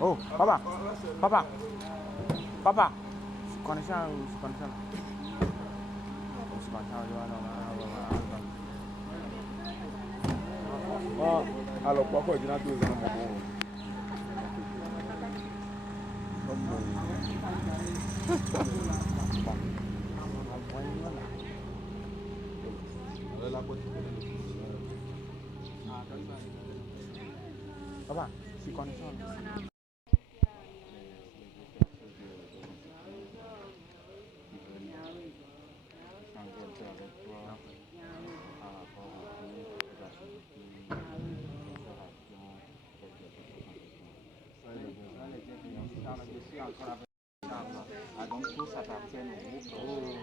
Oh, papa, papa, papa. Si connexion, si connexion. Si connexion, Oh, alors pourquoi il y a deux ans? papa, si connexion. Donc tous appartiennent au groupe.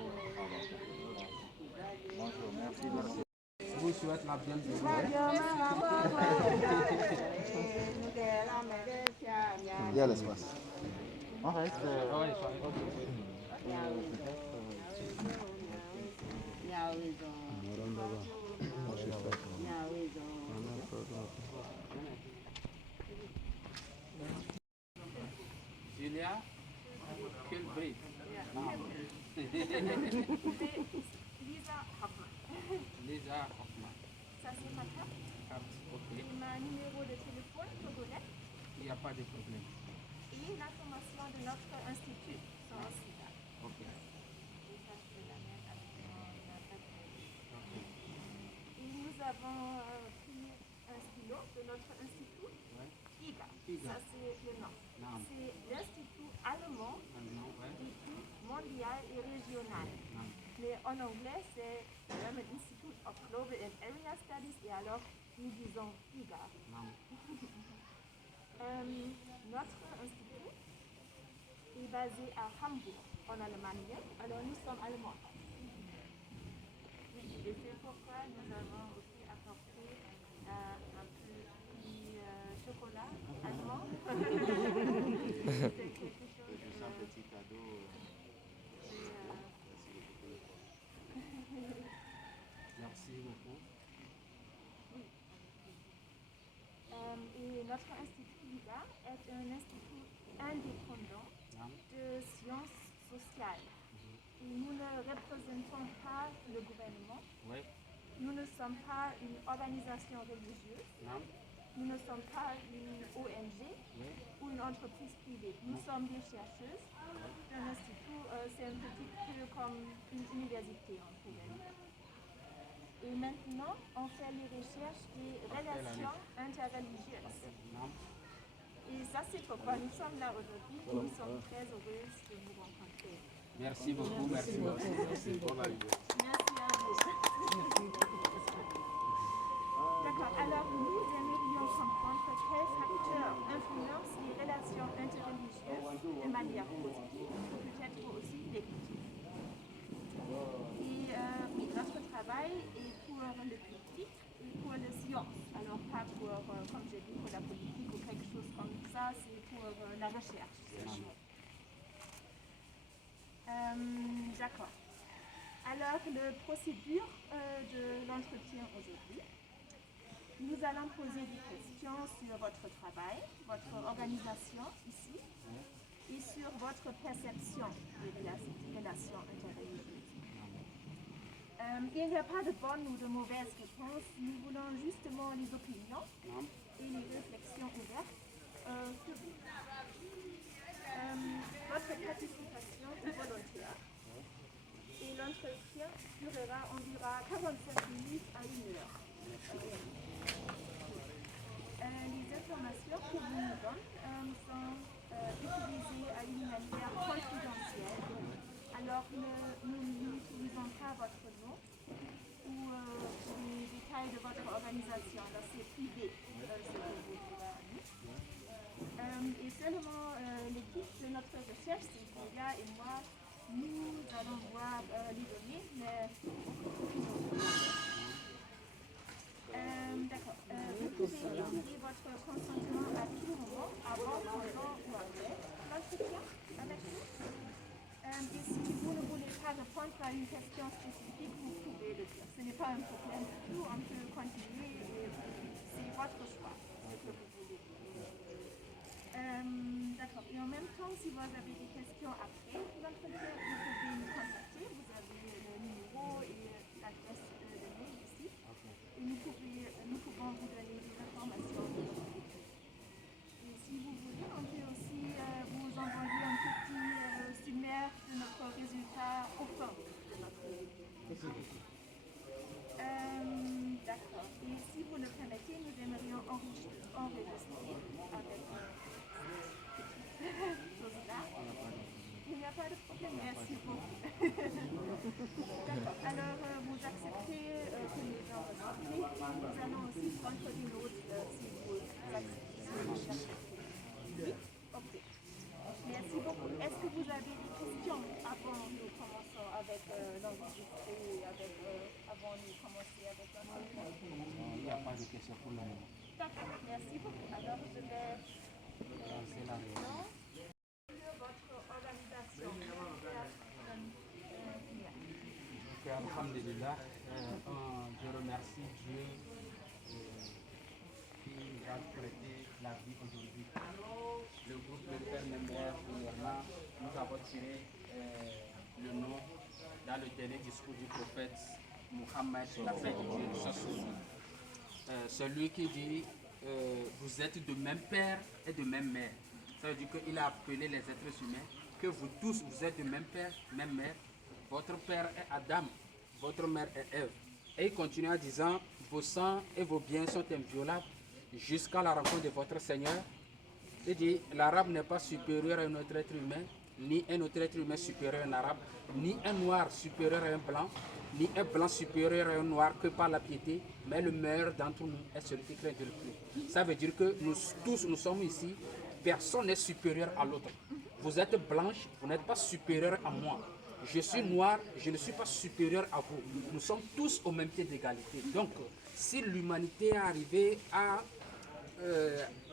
Bonjour, merci beaucoup. Je vous souhaite la bienvenue. Il y a l'espace. On reste. Julia, quel brief. Lisa Hoffman. Lisa Hoffman. Ça, c'est ma carte. Ok. Et ma numéro de téléphone togolais. Il n'y a pas de problème. Et l'information de notre institut sont aussi là. Ok. Et ça, je vais la mettre avec mon adresse mail. Et nous avons pris un stylo de notre institut. IGA. Ça, c'est le nom. C'est l'Institut allemand d'études mondiales et régionales. Mais en anglais, c'est German Institute of Global and Area Studies. Et alors, nous disons IGA. Notre institut est basé à Hambourg, en Allemagne. Alors, nous sommes allemands. Et c'est pourquoi nous avons aussi apporté un petit chocolat allemand. C'est quelque chose Juste un petit cadeau. Merci beaucoup. Et notre institut LIGA est un institut indépendant de sciences sociales. Et nous ne représentons pas le gouvernement. Nous ne sommes pas une organisation religieuse. Nous ne sommes pas une ONG ou une entreprise privée. Nous sommes des chercheuses d'un institut. C'est un petit peu comme une université, on pourrait dire. Et maintenant, on fait les recherches des relations interreligieuses. Et ça, c'est pourquoi nous sommes là aujourd'hui. Nous sommes très heureuses de vous rencontrer. Merci beaucoup. Merci beaucoup. Merci à vous. D'accord. Alors, nous aimerions comprendre quels facteurs influencent les relations interreligieuses de manière positive ou peut-être aussi négative. Et oui, notre travail est pour le public et pour les sciences. Alors, pas pour, comme j'ai dit, pour la politique ou quelque chose comme ça, c'est pour la recherche. D'accord. Alors, la procédure de l'entretien aujourd'hui. Nous allons poser des questions sur votre travail, votre organisation ici, et sur votre perception des relations interreligieuses. Il n'y a pas de bonne ou de mauvaise réponse. Nous voulons justement les opinions et les réflexions ouvertes sur vous. Votre participation est volontaire et l'entretien durera environ 45 minutes à 1 heure. Les informations que vous nous donnez sont utilisées à une manière confidentielle. Alors, nous n'utilisons pas votre nom ou les détails de votre organisation. C'est privé, ce que vous dites à nous. Et seulement l'équipe de notre recherche, c'est Julia et moi, nous allons voir les données, mais d'accord. Vous pouvez retirer votre consentement à tout moment, avant, pendant ou après l'entretien avec nous. Et si vous ne voulez pas répondre à une question spécifique, vous pouvez le dire. Ce n'est pas un problème du tout, on peut continuer et c'est votre choix, ce que vous voulez dire. Merci beaucoup. Alors, vous acceptez que les gens restent. Nous allons aussi prendre une autre si vous acceptez. Oui? Ok. Merci beaucoup. Est-ce que vous avez des questions avant nous commençons avec l'enregistré, avant de commencer avec l'entretien? Il n'y a pas de question pour le moment. D'accord, merci beaucoup. Alors, je vais C'est la réunion. votre organisation. Donc, alhamdulillah, je remercie Dieu qui nous a prêté la vie aujourd'hui. Le groupe de Père Mémoire, premièrement, nous avons tiré le nom dans le dernier discours du prophète Mohammed, la paix de Dieu soit sur lui. Celui qui dit vous êtes de même père et de même mère. Ça veut dire qu'il a appelé les êtres humains que vous tous vous êtes de même père, même mère. Votre père est Adam, votre mère est Ève. Et il continue en disant vos sangs et vos biens sont inviolables jusqu'à la rencontre de votre Seigneur. Il dit l'arabe n'est pas supérieur à un autre être humain, ni un autre être humain supérieur à un arabe, ni un noir supérieur à un blanc, ni un blanc supérieur à un noir que par la piété, mais le meilleur d'entre nous est celui qui craint Dieu le plus. Ça veut dire que nous tous, nous sommes ici, personne n'est supérieur à l'autre. Vous êtes blanche, vous n'êtes pas supérieur à moi. Je suis noir, je ne suis pas supérieur à vous. Nous sommes tous au même pied d'égalité. Donc, si l'humanité est arrivée à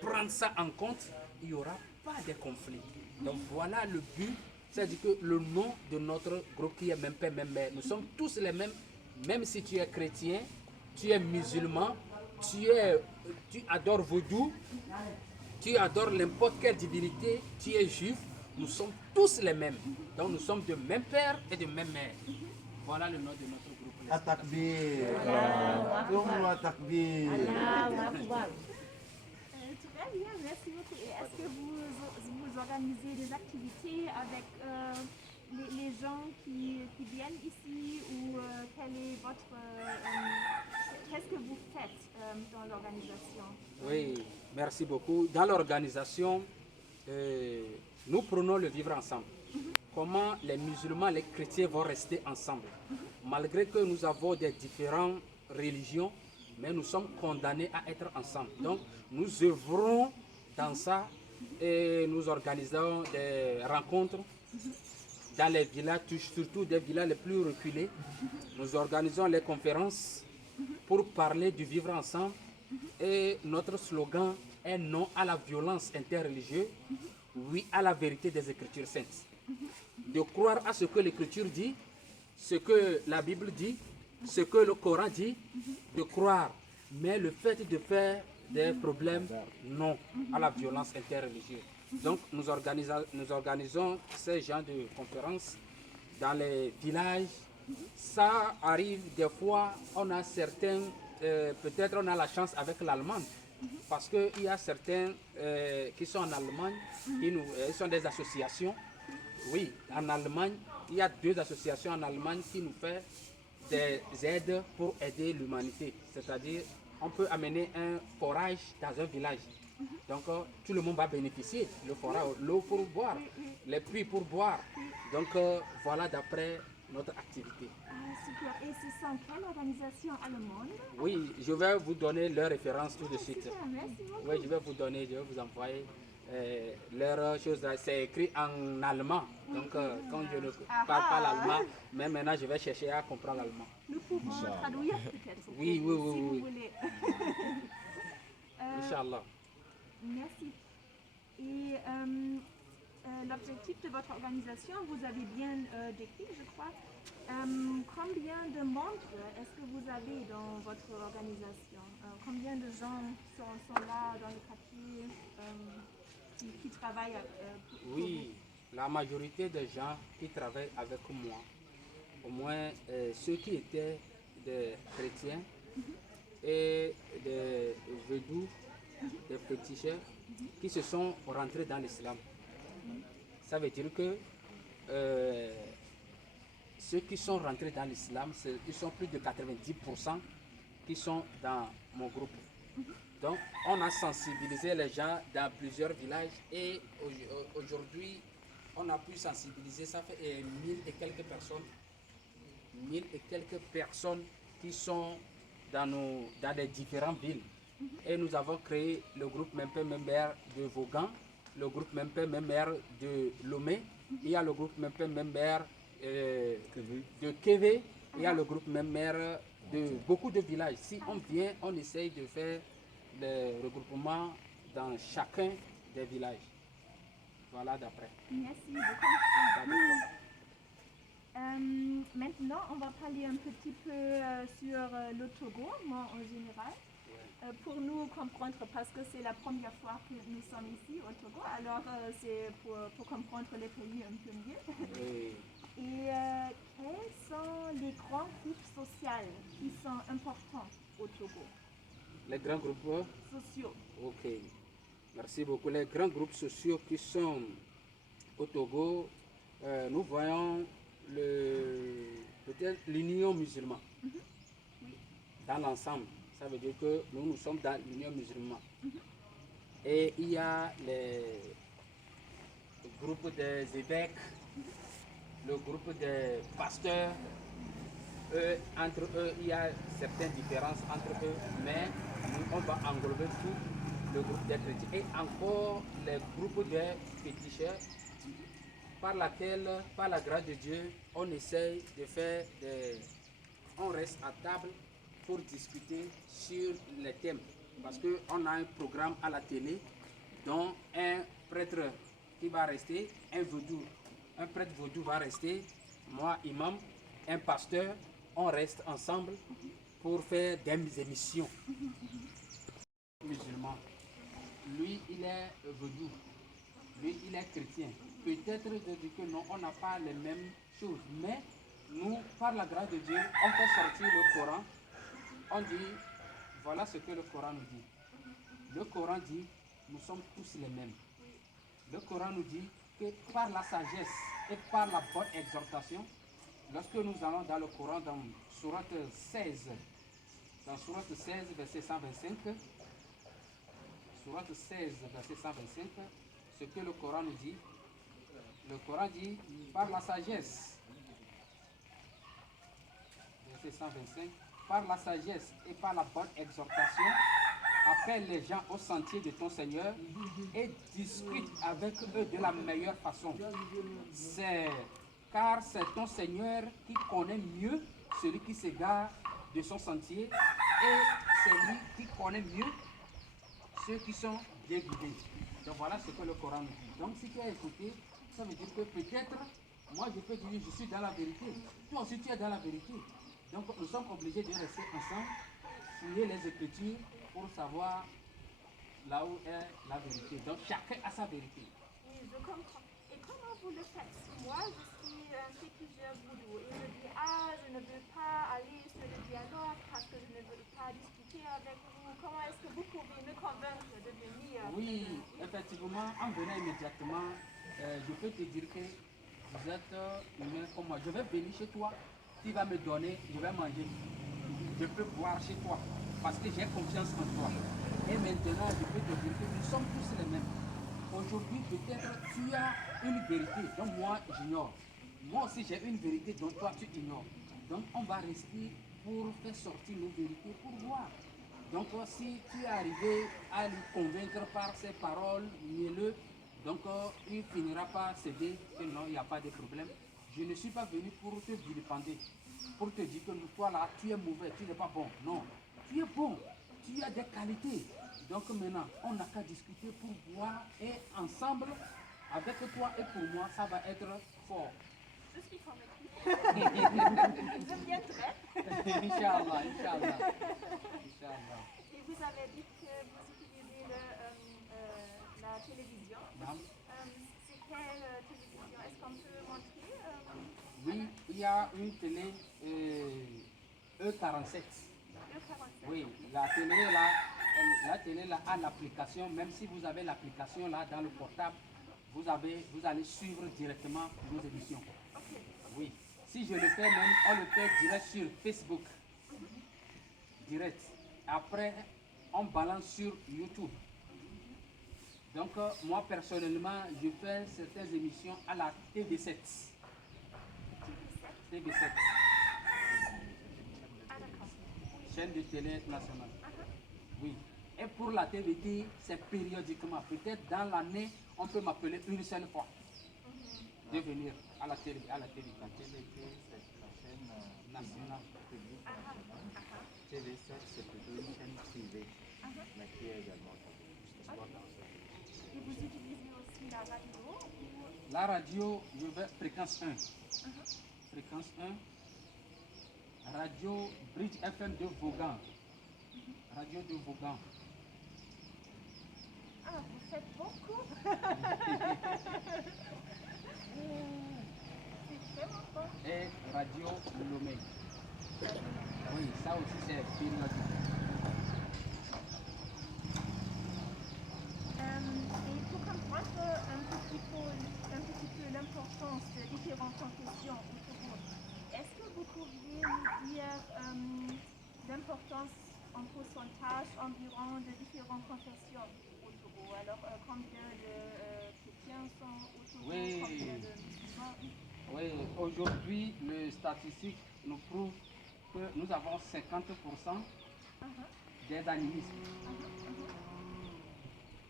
prendre ça en compte, il n'y aura pas de conflit. Donc voilà le but, c'est-à-dire que le nom de notre groupe qui est même père, même mère, nous sommes tous les mêmes, même si tu es chrétien, tu es musulman, tu adores vaudou, tu adores n'importe quelle divinité, tu es juif, nous sommes tous les mêmes. Donc nous sommes de même père et de même mère. Voilà le nom de notre groupe. Atakbir. Semua takbir. Très bien, merci beaucoup. Et est-ce que vous organisez des activités avec les gens qui viennent ici ou qu'est-ce que vous faites dans l'organisation? Oui, merci beaucoup. Dans l'organisation, nous prenons le vivre ensemble. Comment les musulmans, les chrétiens vont rester ensemble. Malgré que nous avons des différentes religions, mais nous sommes condamnés à être ensemble. Donc, nous œuvrons dans ça et nous organisons des rencontres dans les villages, surtout des villages les plus reculés. Nous organisons les conférences pour parler du vivre ensemble et notre slogan est non à la violence interreligieuse, oui à la vérité des Écritures saintes. De croire à ce que l'Écriture dit, ce que la Bible dit, ce que le Coran dit, de croire. Mais le fait de faire des problèmes, non à la violence interreligieuse. Donc nous organisons ces genres de conférences dans les villages. Ça arrive des fois, on a certains, peut-être on a la chance avec l'Allemagne, parce qu'il y a certains qui sont en Allemagne, ils sont des associations. Oui, en Allemagne, il y a 2 associations en Allemagne qui nous font des aides pour aider l'humanité. C'est-à-dire, on peut amener un forage dans un village. Donc, tout le monde va bénéficier. Le forage, l'eau pour boire, les puits pour boire. Donc, voilà d'après notre activité. Super. Et ce sont quelles organisations allemandes? Oui, je vais vous donner leurs références tout de suite. Super, merci beaucoup. Oui, je vais vous envoyer leurs choses. C'est écrit en allemand. Donc, quand je ne parle pas l'allemand, mais maintenant je vais chercher à comprendre l'allemand. Nous pouvons traduire peut-être. Oui, si vous voulez. Inch'Allah. Merci. Et l'objectif de votre organisation, vous avez bien décrit, je crois. Combien de membres est-ce que vous avez dans votre organisation? Combien de gens sont là dans le quartier qui travaillent pour Oui, la majorité des gens qui travaillent avec moi, au moins ceux qui étaient des chrétiens et des vaudous, des féticheurs, qui se sont rentrés dans l'islam. Ça veut dire que ceux qui sont rentrés dans l'islam, ils sont plus de 90% qui sont dans mon groupe. Donc, on a sensibilisé les gens dans plusieurs villages et aujourd'hui, on a pu sensibiliser, ça fait 1000 et quelques personnes. 1000 et quelques personnes qui sont dans les différentes villes. Et nous avons créé le groupe Mempe Member de Vaughan, le groupe Mempe Member de Lomé, il y a le groupe Mempe Member de Kévé, il y a le groupe Member de beaucoup de villages. Si on vient, on essaye de faire le regroupement dans chacun des villages. Voilà d'après. Merci beaucoup. Maintenant, on va parler un petit peu sur le Togo, moi en général, pour nous comprendre, parce que c'est la première fois que nous sommes ici au Togo, alors c'est pour comprendre les pays un peu mieux. Oui. Et quels sont les grands groupes sociaux qui sont importants au Togo? Les grands groupes Sociaux. Ok. Merci beaucoup. Les grands groupes sociaux qui sont au Togo, nous voyons peut-être l'Union musulmane. Oui. Dans l'ensemble, ça veut dire que nous sommes dans l'Union musulmane. Et il y a le groupe des évêques, le groupe des pasteurs. Entre eux, il y a certaines différences entre eux, mais nous, on va englober tout le groupe des chrétiens. Et encore les groupes des féticheurs, par la grâce de Dieu, on essaye de faire on reste à table pour discuter sur les thèmes. Parce qu'on a un programme à la télé dont un prêtre qui va rester, un prêtre vaudou va rester, moi, imam, un pasteur, on reste ensemble pour faire des émissions. Musulman, lui, il est vaudou, lui, il est chrétien. Peut-être de dire que non, on n'a pas les mêmes choses, mais nous, par la grâce de Dieu, on peut sortir le Coran. On dit, voilà ce que le Coran nous dit. Le Coran dit, nous sommes tous les mêmes. Le Coran nous dit que par la sagesse et par la bonne exhortation, lorsque nous allons dans le Coran, dans Sourate 16, verset 125, Sourate 16, verset 125, ce que le Coran nous dit, par la sagesse, verset 125, par la sagesse et par la bonne exhortation, appelle les gens au sentier de ton Seigneur et discute avec eux de la meilleure façon. Car c'est ton Seigneur qui connaît mieux celui qui s'égare de son sentier et c'est lui qui connaît mieux ceux qui sont bien guidés. Donc voilà ce que le Coran nous dit. Donc si tu as écouté, ça veut dire que peut-être, moi je peux dire je suis dans la vérité. Toi aussi tu es dans la vérité. Donc nous sommes obligés de rester ensemble, fouiller les Écritures pour savoir là où est la vérité. Donc chacun a sa vérité. Oui, je comprends. Et comment vous le faites? Moi, je suis un féticheur vaudou et je dis, je ne veux pas aller sur le dialogue parce que je ne veux pas discuter avec vous. Comment est-ce que vous pouvez me convaincre de venir? Oui, effectivement, en venant immédiatement, je peux te dire que vous êtes humain comme moi. Je vais venir chez toi, tu vas me donner, je vais manger. Je peux boire chez toi parce que j'ai confiance en toi. Et maintenant, je peux te dire que nous sommes tous les mêmes. Aujourd'hui, peut-être tu as une vérité dont moi j'ignore. Moi aussi, j'ai une vérité dont toi tu ignores. Donc, on va rester pour faire sortir nos vérités pour voir. Donc, si tu es arrivé à lui convaincre par ses paroles mielleuses, donc il finira par céder que non, il n'y a pas de problème. Je ne suis pas venu pour te vilipender, pour te dire que toi là, tu es mauvais, tu n'es pas bon. Non, tu es bon, tu as des qualités. Donc maintenant, on n'a qu'à discuter pour voir et ensemble, avec toi et pour moi, ça va être fort. Je suis convaincue. Je viendrai. Inch'Allah, Inch'Allah. Inch'Allah. Et vous avez dit que vous utilisez la télévision. C'est quelle télévision? Est-ce qu'on peut montrer? Oui, il y a une télé E47. Oui, la télé là a l'application, même si vous avez l'application là dans le portable, vous allez suivre directement nos émissions. Oui, si je le fais même, on le fait direct sur Facebook. Direct. Après, on balance sur YouTube. Donc, moi personnellement, je fais certaines émissions à la TV7. TV7. Ah, d'accord. Chaîne de télé nationale. Oui. Et pour la TVT, c'est périodiquement. Peut-être dans l'année, on peut m'appeler une seule fois. De venir à la télé. La TVT, c'est la chaîne nationale publique nationale. TV7, c'est plutôt une chaîne privée, mais qui est également exploitée. Et vous utilisez aussi la radio ou... La radio, je vais fréquence 1. Fréquence 1. Radio Bridge FM de Vaughan. Radio de Vaughan. Ah, vous faites beaucoup. C'est vraiment bon. Et Radio Lomé. Oui, ça aussi c'est périodique. Et pour comprendre un petit peu l'importance de différentes confessions au Togo, est-ce que vous pourriez nous dire l'importance en pourcentage environ de différentes confessions au Togo? Alors, combien de chrétiens sont au Togo? Oui. Combien de musulmans? Oui, aujourd'hui, les statistiques nous prouvent que nous avons 50% des animistes.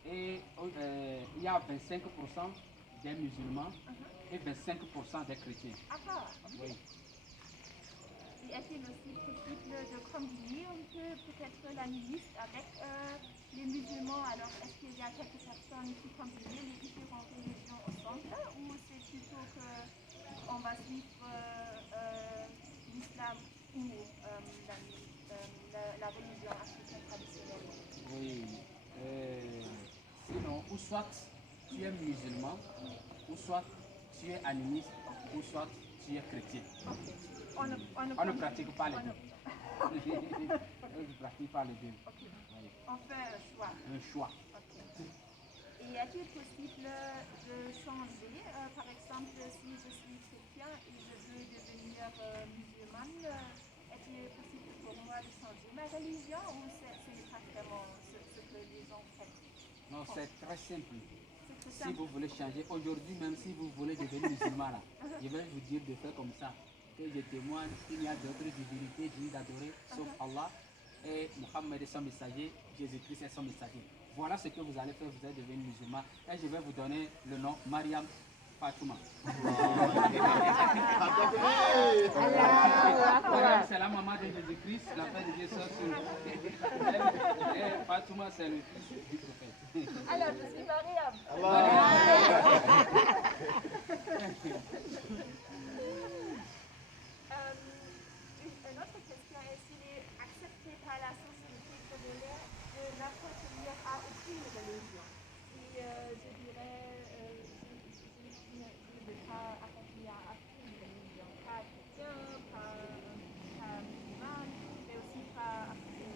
Et il y a 25% des musulmans et 25% des chrétiens. Ah, Oui. et est-il aussi possible de combiner un peu peut-être l'animisme avec les musulmans? Alors, est-ce qu'il y a quelques personnes qui combinent les différentes religions ensemble, ou c'est plutôt qu'on va suivre l'islam ou la religion africaine traditionnelle? Oui. Sinon, ou soit tu es musulman, ou soit tu es animiste, ou soit tu es chrétien. On ne pratique pas les deux. On ne pratique pas les deux. Okay. Oui. On fait un choix. Un choix. Okay. Et est-il possible de changer, par exemple, si je suis chrétien et je veux devenir musulmane, est-il possible pour moi de changer ma religion, ou c'est pas vraiment ce que les gens font? Non, c'est très simple. C'est très Si simple. vous voulez changer, aujourd'hui même si vous voulez devenir musulman, là, je vais vous dire de faire comme ça. Que je témoigne qu'il y a d'autres divinités dignes d'adorer, sauf Allah, et Mohammed est son messager, Jésus-Christ est son messager. Voilà ce que vous allez faire, vous allez devenir musulman. Et je vais vous donner le nom Mariam Fatouma. Mariam, c'est la maman de Jésus-Christ, la fête de Dieu sort sur et Fatouma, c'est le fils du prophète. Alors, je suis Mariam. Une autre question, est-ce qu'il est accepté par la société congolaise de n'appartenir à aucune religion? Et je dirais, je ne veux pas appartenir à aucune religion, pas chrétien, pas musulman, mais aussi pas africain.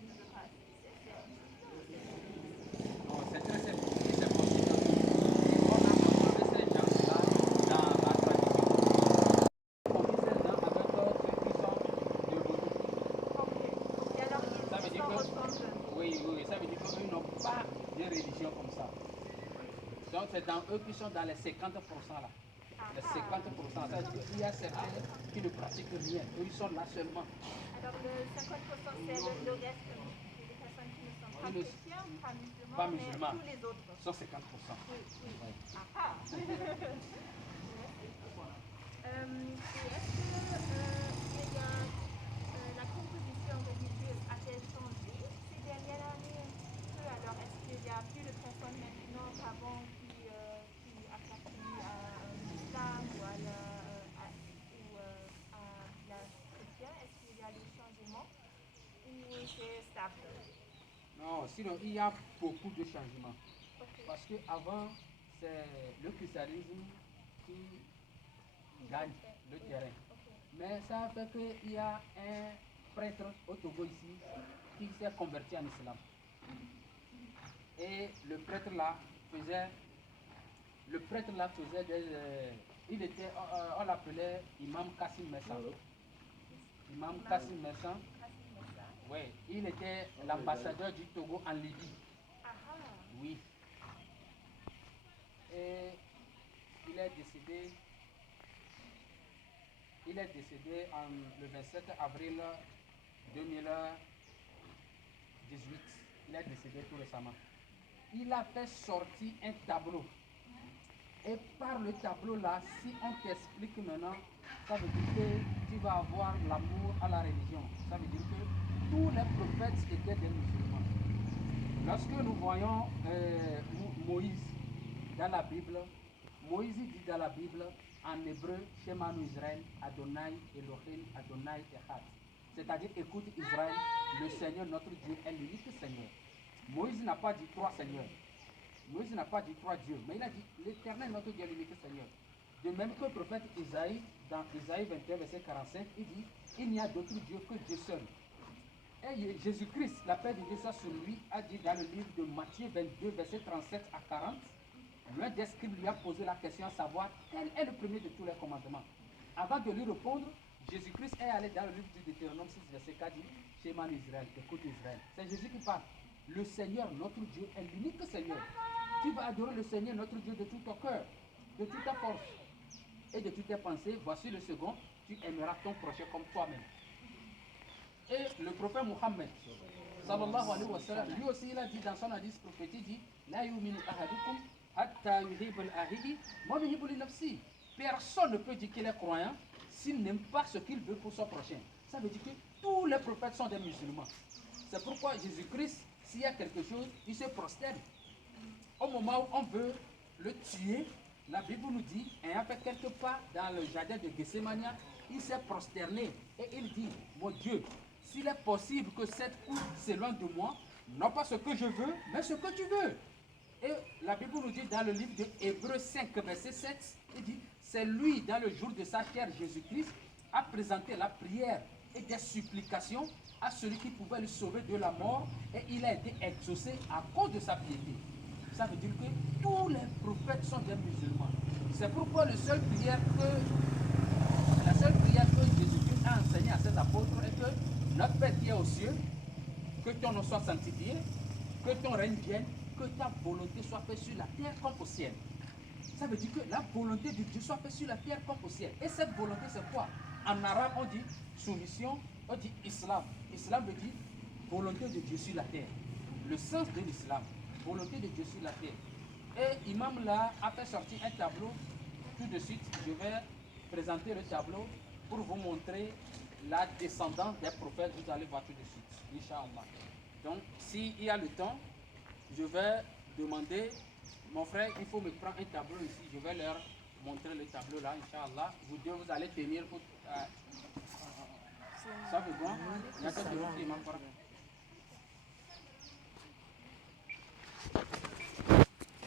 Je ne veux pas. Non, c'est très simple. C'est possible. On a observé ces gens-là dans la tradition. On dit ces gens avec ceux qui sont de Vodou. Et alors, Ça veut ils dire sont que, ressemblants. oui, ça veut dire qu'ils n'ont pas de religion comme ça. Donc c'est dans eux qui sont dans les 50% là. Les 50%. Ça veut dire qu'il y a certains qui ne pratiquent rien. Eux, ils sont là seulement. Alors, le 50%, c'est le reste des personnes qui ne sont pas Qui ne- chrétiens, pas pas musulmans. musulmans, mais tous les autres. Sont 50%. Oui, oui. Oui. Ah. Et est-ce que il y a, la composition religieuse a-t-elle changé ces dernières années un petit peu? Alors, est-ce qu'il y a plus de personnes maintenant qu'avant qui appartiennent à l'islam ou à la chrétienne? Est-ce qu'il y a des changements ou c'est stable? Non, sinon il y a beaucoup de changements. Ok. Parce qu'avant, c'est le christianisme qui gagne le terrain. Ok. Mais ça fait qu'il y a un prêtre au Togo ici qui s'est converti en islam. Et le prêtre là faisait des... il était, on l'appelait Imam Kassim Messan. Imam Kassim Messan, oui, il était l'ambassadeur du Togo en Libye. Ah, Oui. Et il est décédé le 27 avril 2018. Il est décédé tout récemment. Il a fait sortir un tableau. Et par le tableau là, si on t'explique maintenant, ça veut dire que tu vas avoir l'amour à la religion. Ça veut dire que tous les prophètes étaient des musulmans. Lorsque nous voyons Moïse dans la Bible, Moïse dit dans la Bible, en hébreu, Shema Israël, Adonai, Elohim, Adonai, Echad. C'est-à-dire, écoute Israël, le Seigneur notre Dieu est l'unique Seigneur. Moïse n'a pas dit trois seigneurs. Moïse n'a pas dit trois dieux, mais il a dit l'Éternel notre Dieu est l'unique Seigneur. De même que le prophète Isaïe, dans Isaïe 21, verset 45, il dit, il n'y a d'autre Dieu que Dieu seul. Et Jésus-Christ, la paix de Dieu soit sur lui, a dit dans le livre de Matthieu 22, verset 37 à 40, l'un des scribes lui a posé la question à savoir quel est le premier de tous les commandements. Avant de lui répondre, Jésus-Christ est allé dans le livre du Deutéronome 6, verset 4, dit Shema Israël, écoute Israël. C'est Jésus qui parle. Le Seigneur, notre Dieu, est l'unique Seigneur. Tu vas adorer le Seigneur, notre Dieu, de tout ton cœur, de toute ta force et de toutes tes pensées. Voici le second, tu aimeras ton prochain comme toi-même. Et le prophète Mohammed, sallallahu alayhi wa sallam, lui aussi il a dit dans son hadith prophétique, dit La yuminu ahadukum hatta yuhibbu al-ahibi ma yuhibbu li nafsi. Personne ne peut dire qu'il est croyant s'il n'aime pas ce qu'il veut pour son prochain. Ça veut dire que tous les prophètes sont des musulmans. C'est pourquoi Jésus-Christ, s'il y a quelque chose, il se prosterne. Au moment où on veut le tuer, la Bible nous dit, ayant fait quelque part dans le jardin de Gethsemane, il s'est prosterné et il dit, mon Dieu, s'il est possible que cette coupe s'éloigne de moi, non pas ce que je veux, mais ce que tu veux. Et la Bible nous dit dans le livre de Hébreux 5, verset 7, il dit, c'est lui, dans le jour de sa chair, Jésus-Christ, a présenté la prière et des supplications à celui qui pouvait le sauver de la mort, et il a été exaucé à cause de sa piété. Ça veut dire que tous les prophètes sont des musulmans. C'est pourquoi la seule prière que Jésus-Christ a enseignée à ses apôtres est que notre Père qui est aux cieux, que ton nom soit sanctifié, que ton règne vienne, que ta volonté soit faite sur la terre comme au ciel. Ça veut dire que la volonté de Dieu soit faite sur la terre comme au ciel. Et cette volonté, c'est quoi? En arabe, on dit soumission, on dit islam. Islam veut dire volonté de Dieu sur la terre. Le sens de l'islam, volonté de Dieu sur la terre. Et Imam là a fait sortir un tableau. Tout de suite, je vais présenter le tableau pour vous montrer la descendance des prophètes. Vous allez voir tout de suite, Inch'Allah. Donc, s'il y a le temps, je vais demander, mon frère, il faut me prendre un tableau ici. Je vais leur montrer le tableau là, Inch'Allah. Vous deux, vous allez tenir pour... ça veut bon? Il y a quelqu'un qui m'a parlé.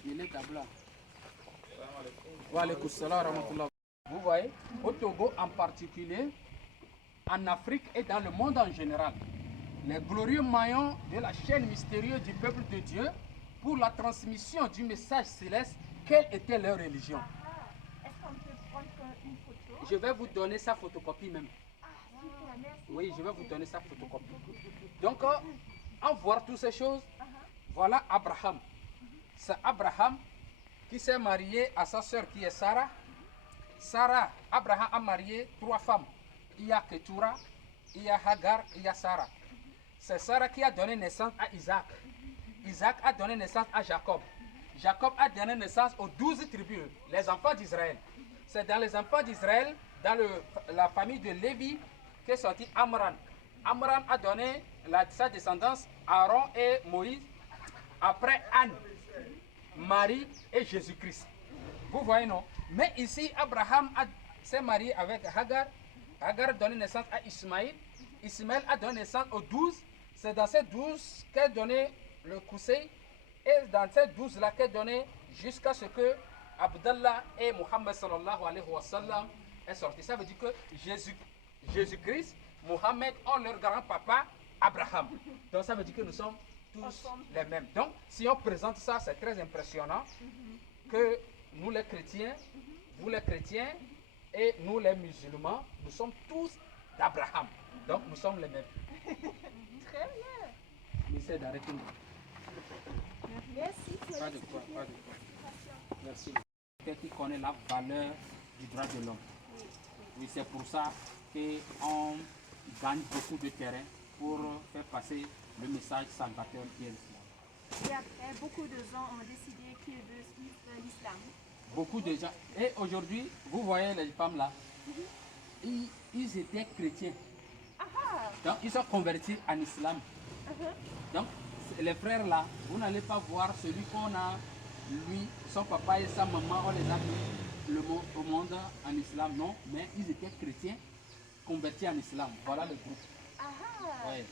Il est tableau. Vous voyez, au Togo en particulier, en Afrique et dans le monde en général, les glorieux maillons de la chaîne mystérieuse du peuple de Dieu pour la transmission du message céleste, quelle était leur religion? Est-ce qu'on peut prendre une photo? Je vais vous donner sa photocopie même. Super, merci. Oui, je vais vous donner sa photocopie. Donc, en voir toutes ces choses, voilà Abraham. C'est Abraham qui s'est marié à sa sœur qui est Sarah. Sarah, Abraham a marié 3 femmes. Il y a Ketura, il y a Hagar, il y a Sarah. C'est Sarah qui a donné naissance à Isaac. Isaac a donné naissance à Jacob. Jacob a donné naissance aux 12 tribus, les enfants d'Israël. C'est dans les enfants d'Israël, dans la famille de Lévi, qu'est sorti Amram. Amram a donné sa descendance à Aaron et Moïse. Après Anne, Marie et Jésus-Christ. Vous voyez, non? Mais ici, Abraham s'est marié avec Hagar. Hagar a donné naissance à Ismaël. Ismaël a donné naissance aux 12. C'est dans ces 12 qu'est donné le Kousseï. Et dans ces 12-là qu'est donné jusqu'à ce que Abdallah et Muhammad sallallahu alayhi wa sallam est sorti. Ça veut dire que Jésus-Christ, Muhammad ont leur grand-papa Abraham. Donc ça veut dire que nous sommes tous les mêmes. Donc si on présente ça, c'est très impressionnant que nous les chrétiens, vous les chrétiens et nous les musulmans, nous sommes tous d'Abraham. Donc nous sommes les mêmes. Très bien. J'essaie d'arrêter. Merci pour Pas de quoi, pas de quoi. Merci. Quelqu'un qui connaît la valeur du droit de l'homme. Oui, c'est pour ça qu'on gagne beaucoup de terrain pour faire passer le message salvateur qui est l'islam. Et après, beaucoup de gens ont décidé qu'ils veulent suivre l'islam. Beaucoup de gens. Et aujourd'hui, vous voyez les femmes là, ils étaient chrétiens. Donc ils sont convertis en islam. Donc les frères là, vous n'allez pas voir celui qu'on a, lui, son papa et sa maman, on les a mis au monde en islam. Non, mais ils étaient chrétiens convertis en islam. Voilà le groupe. Ouais.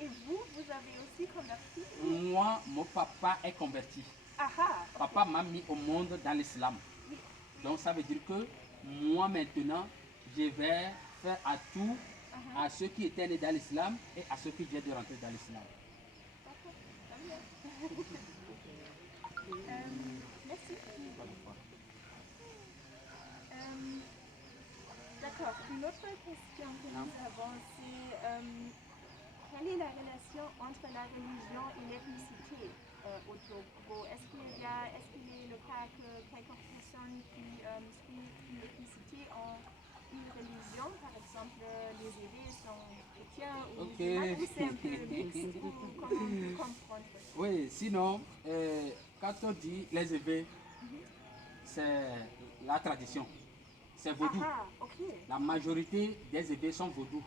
Et vous avez aussi converti? Moi, mon papa est converti. Papa m'a mis au monde dans l'islam. Donc ça veut dire que moi maintenant, je vais faire à tout à ceux qui étaient nés dans l'islam et à ceux qui viennent de rentrer dans l'islam. Merci. D'accord. Une autre question que nous avons, c'est quelle est la relation entre la religion et l'ethnicité au Togo? Est-ce qu'il est le cas que quelques personnes qui suivent une ethnicité ont une religion, par exemple les évêques sont chrétiens ou musulmans, ou c'est un peu mixte, ou comment comprendre? Oui, sinon, quand on dit les évêques, c'est la tradition, c'est vaudou. La majorité des évêques sont vaudous.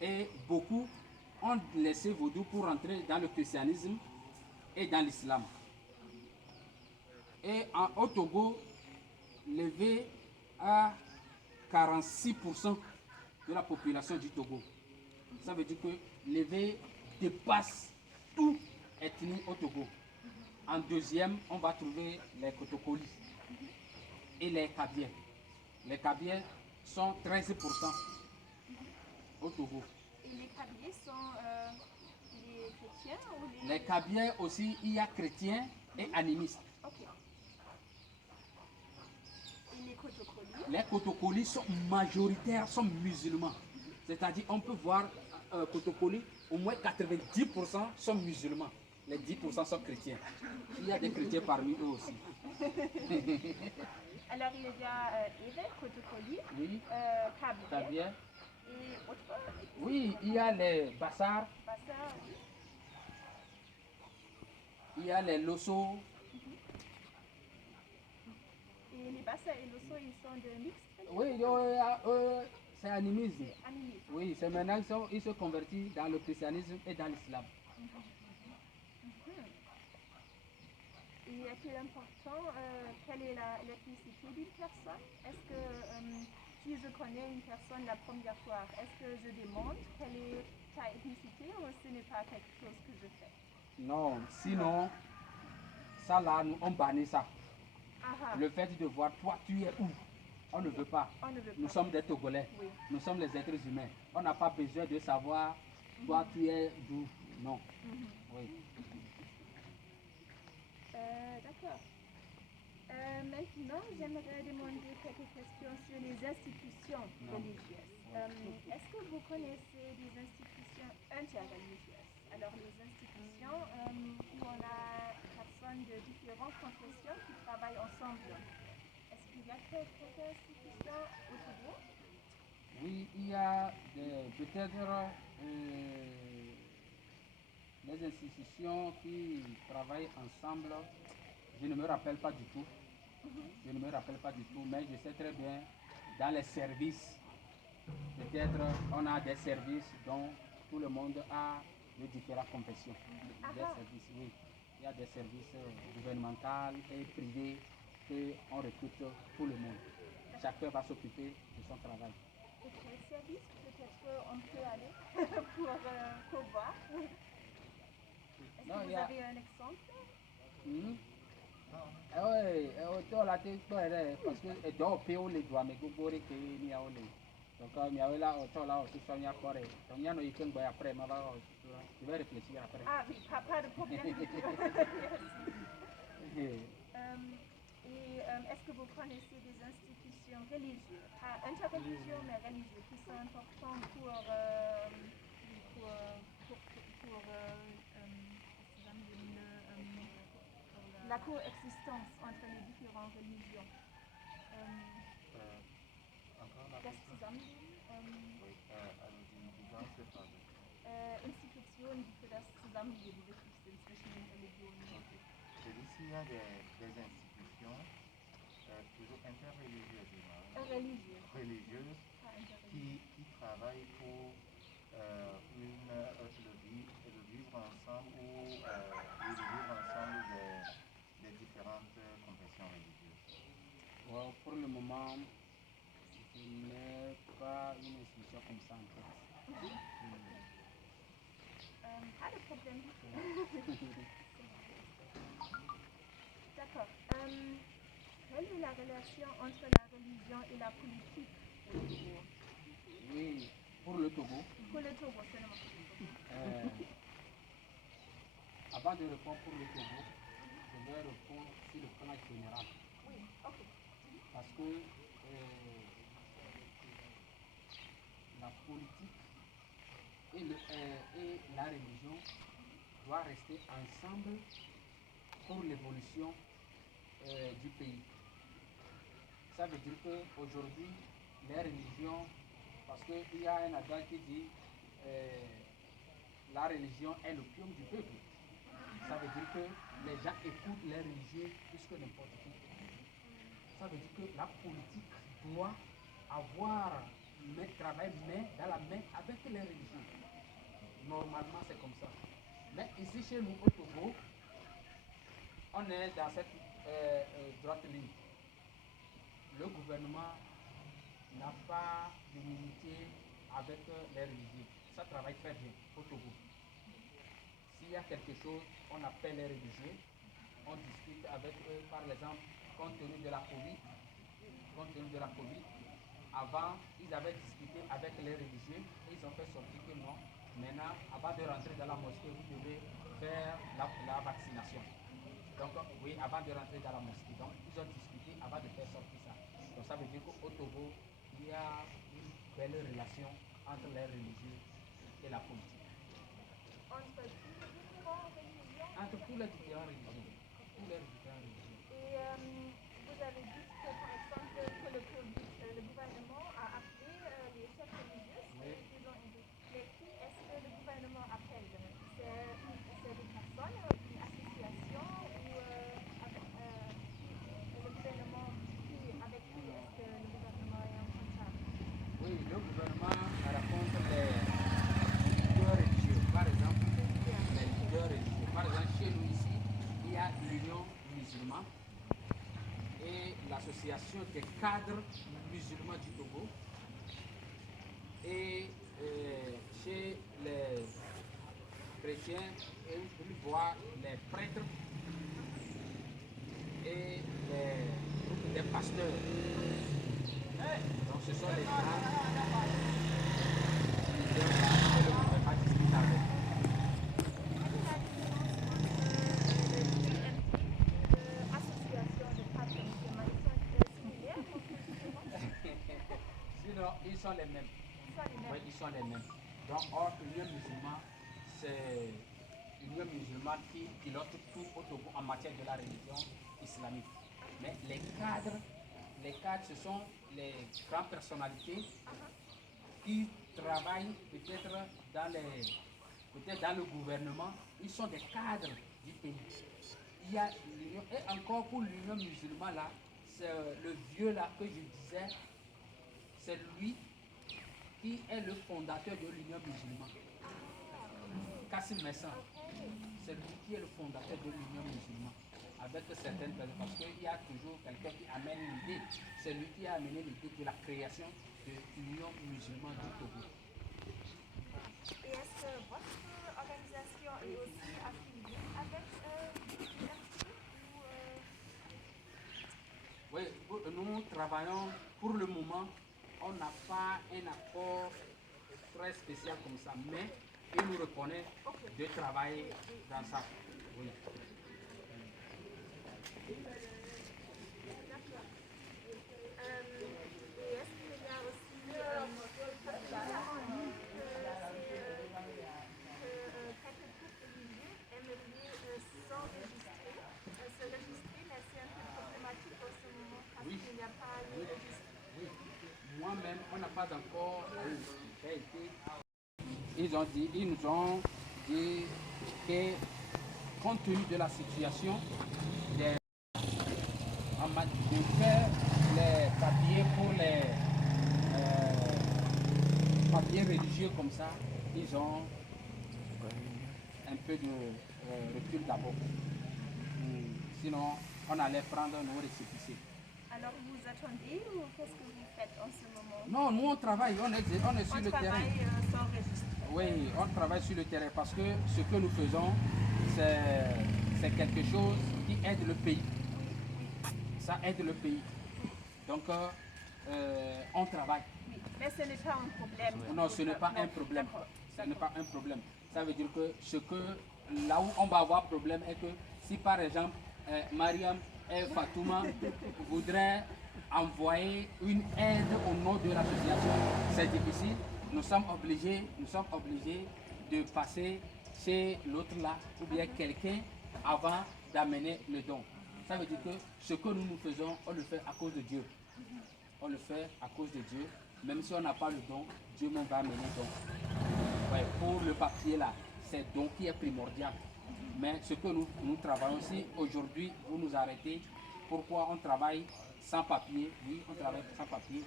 Et beaucoup ont laissé vaudou pour entrer dans le christianisme et dans l'islam. Et au Togo, l'évêque a 46% de la population du Togo. Ça veut dire que l'évêque dépasse toute ethnie au Togo. En deuxième, on va trouver les Kotokoli et les Kabiens. Les Kabiens sont 13% au Togo. Et les Kabyles sont les chrétiens ou Les Kabiens aussi, il y a chrétiens et animistes. Et les Kotokoli? Les Kotokoli sont majoritaires, sont musulmans. C'est-à-dire, on peut voir Kotokoli, au moins 90% sont musulmans. Les 10% sont chrétiens. Il y a des chrétiens parmi eux aussi. Alors, il y a évêque, Kotokoli, Oui. Kabien et autres. Oui, il y a les Bassars, il y a les Losso. Et les Bassars et Losso, ils sont de mixte? Oui, c'est animisme. Oui, c'est maintenant qu'ils se convertissent dans le christianisme et dans l'islam. Et est-il important, quelle est l'ethnicité d'une personne? Est-ce que si je connais une personne la première fois, est-ce que je demande quelle est ta ethnicité ou ce n'est pas quelque chose que je fais? Non, sinon, ça là, on bannit ça. Le fait de voir toi, tu es où? On ne veut pas. Nous sommes des Togolais. Oui. Nous sommes les êtres humains. On n'a pas besoin de savoir toi, tu es d'où. Non. Oui. D'accord. Maintenant, j'aimerais demander quelques questions sur les institutions religieuses. Est-ce que vous connaissez des institutions interreligieuses? Alors, les institutions où on a personnes de différentes confessions qui travaillent ensemble. Est-ce qu'il y a quelques institutions au Togo? Oui, il y a peut-être des institutions qui travaillent ensemble. Je ne me rappelle pas du tout. Je ne me rappelle pas du tout, mais je sais très bien, dans les services, peut-être on a des services dont tout le monde a de différentes confessions. Des services, oui. Il y a des services gouvernementaux et privés qu'on recrute tout le monde. Chacun va s'occuper de son travail. Et quel service peut-être on peut aller pour voir? Est-ce que vous avez un exemple? Oui, parce que dans le les doigts, mais vous les donc, il y a là, aussi, donc, il y a après, je vais réfléchir après. Ah oui, pas de problème. Et est-ce que vous connaissez des institutions religieuses, pas interreligieuses, mais religieuses, qui sont importantes pour la coexistence entre les différentes religions. Encore la Das question? Zusammenleben, Oui, also die ganze Frage. Institutionen, die für das Zusammenleben wichtig sind zwischen den Religionen. Okay. Je dis s'il y a des institutions toujours interreligieuses, religieuses qui travaillent pour le vivre ensemble ou le vivre ensemble des différentes confessions religieuses. Pour le moment, je n'ai pas une institution comme ça en tête. Pas de problème. D'accord. Quelle est la relation entre la religion et la politique au Togo? Oui, pour le Togo. Pour le Togo, seulement. Avant de répondre pour le Togo, je vais répondre sur le plan général. Oui, ok. Parce que la politique et la religion doivent rester ensemble pour l'évolution du pays. Ça veut dire qu'aujourd'hui, les religions, parce qu'il y a un adage qui dit la religion est l'opium du peuple. Ça veut dire que les gens écoutent les religieux plus que n'importe qui. Ça veut dire que la politique doit travailler main dans la main avec les religieux. Normalement, c'est comme ça. Mais ici, chez nous, au Togo, on est dans cette droite ligne. Le gouvernement n'a pas d'immunité avec les religieux. Ça travaille très bien au Togo. S'il y a quelque chose, on appelle les religieux, on discute avec eux, par exemple, compte tenu de la Covid. Avant, ils avaient discuté avec les religieux et ils ont fait sortir que non. Maintenant, avant de rentrer dans la mosquée, vous devez faire la vaccination. Donc, oui, avant de rentrer dans la mosquée. Donc, ils ont discuté avant de faire sortir ça. Donc, ça veut dire qu'au Togo, il y a une belle relation entre les religieux et la politique. Entre tous les différents religions? Entre tous les différents religions. Et vous avez dit que, par exemple, que le gouvernement a appelé les chefs religieux, oui. Ils ont aidé. Mais qui est-ce que le gouvernement appelle? C'est des personnes, une association ou le gouvernement, avec qui est-ce que le gouvernement est en contact? Oui, le gouvernement rencontre les leaders religieux. Par exemple, les leaders religieux. Par exemple, chez nous ici, il y a l'Union musulmane et l'association des cadres musulmans du Togo. Et chez les chrétiens, ils voient les prêtres et les pasteurs. Donc ce sont les gens qui le gouvernement discute avec. Sinon, ils sont les mêmes. Oui, ils sont les mêmes. Donc, or, l'Union musulmane, c'est l'Union musulmane qui pilote tout au Togo en matière de la religion islamique. Mais les cadres, ce sont les grandes personnalités qui travaillent peut-être dans le gouvernement. Ils sont des cadres du pays. Il y a l'union, et encore pour l'Union musulmane là, c'est le vieux là que je disais, c'est lui qui est le fondateur de l'Union musulmane. Kassim Messan, c'est lui qui est le fondateur de l'Union musulmane. Avec certaines personnes, parce qu'il y a toujours quelqu'un qui amène l'idée. C'est lui qui a amené l'idée de la création de l'Union musulmane du Togo. Et est-ce que votre organisation est aussi affiliée avec l'UMC Oui, nous travaillons pour le moment. On n'a pas un accord très spécial comme ça, mais il nous reconnaît de travailler dans ça. Oui. Et est-ce qu'il y a aussi quelques groupes religieux aimeraient s'enregistrer pas encore été. Ils nous ont dit que compte tenu de la situation, de faire les papiers pour les papiers religieux comme ça, ils ont un peu de recul d'abord. Sinon, on allait prendre nos récépissés. Alors vous attendez ou qu'est-ce que vous faites en ce moment? Non, nous on travaille, on est sur le terrain. Sans registre. Oui, on travaille sur le terrain parce que ce que nous faisons, c'est quelque chose qui aide le pays. Ça aide le pays. Donc, on travaille. Mais ce n'est pas un problème. Non, ce n'est pas un problème. Ce n'est pas un problème. Ça veut dire que là où on va avoir problème est que si par exemple Mariam et Fatouma voudraient envoyer une aide au nom de l'association, c'est difficile. Nous sommes obligés de passer chez l'autre là ou bien quelqu'un avant d'amener le don. Ça veut dire que ce que nous faisons, on le fait à cause de Dieu. On le fait à cause de Dieu. Même si on n'a pas le don, Dieu même va amener le don. Ouais, pour le papier là, c'est le don qui est primordial. Mais ce que nous travaillons, si aujourd'hui vous nous arrêtez, pourquoi on travaille sans papier? Oui, on travaille sans papier.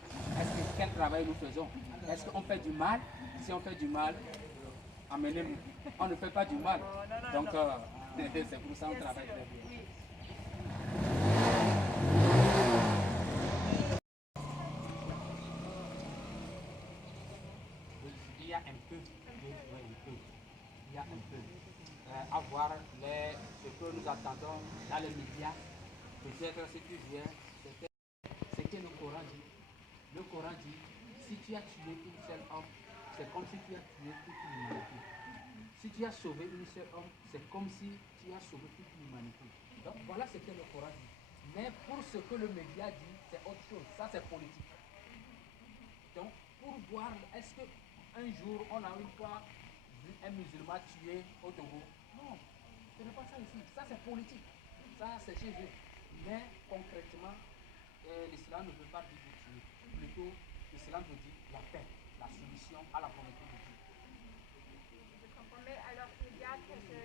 Quel travail nous faisons? Est-ce qu'on fait du mal? Si on fait du mal, amenez-nous. On ne fait pas du mal. Donc, c'est pour ça qu'on travaille très bien. Il y a un peu, il y a un peu. À voir ce que nous attendons dans les médias, peut-être ce que je viens, c'est que le Coran dit. Le Coran dit, si tu as tué un seul homme, c'est comme si tu as tué toute l'humanité. Si tu as sauvé un seul homme, c'est comme si tu as sauvé toute l'humanité. Donc voilà ce que le Coran dit. Mais pour ce que le média dit, c'est autre chose. Ça, c'est politique. Donc, pour voir, est-ce qu'un jour, on a une fois vu un musulman tué au Togo? Non, ce n'est pas ça ici. Ça, c'est politique. Ça, c'est chez eux. Mais concrètement, l'islam ne veut pas dire de tuer. Plutôt, l'islam veut dire la paix, la solution à la volonté de Dieu. Je comprends, mais alors il y a quelques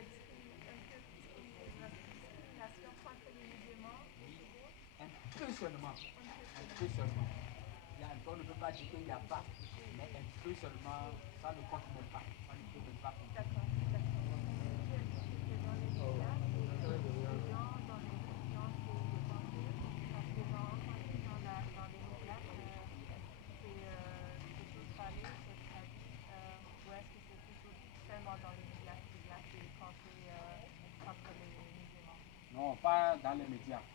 discriminations contre les musulmans au Togo? Un peu seulement. Un peu seulement. On ne peut pas dire qu'il n'y a pas, mais un peu seulement, ça ne compte même pas. On ne peut même pas compter. D'accord, d'accord. J'ai vu que dans les médias, les gens dans les régions de penser, parce que j'ai entendu dans les médias que ces choses parlées, c'est traduit, ou est-ce que c'est plutôt seulement dans les médias qu'il y a ces pensées contre les musulmans? Non, pas dans les médias.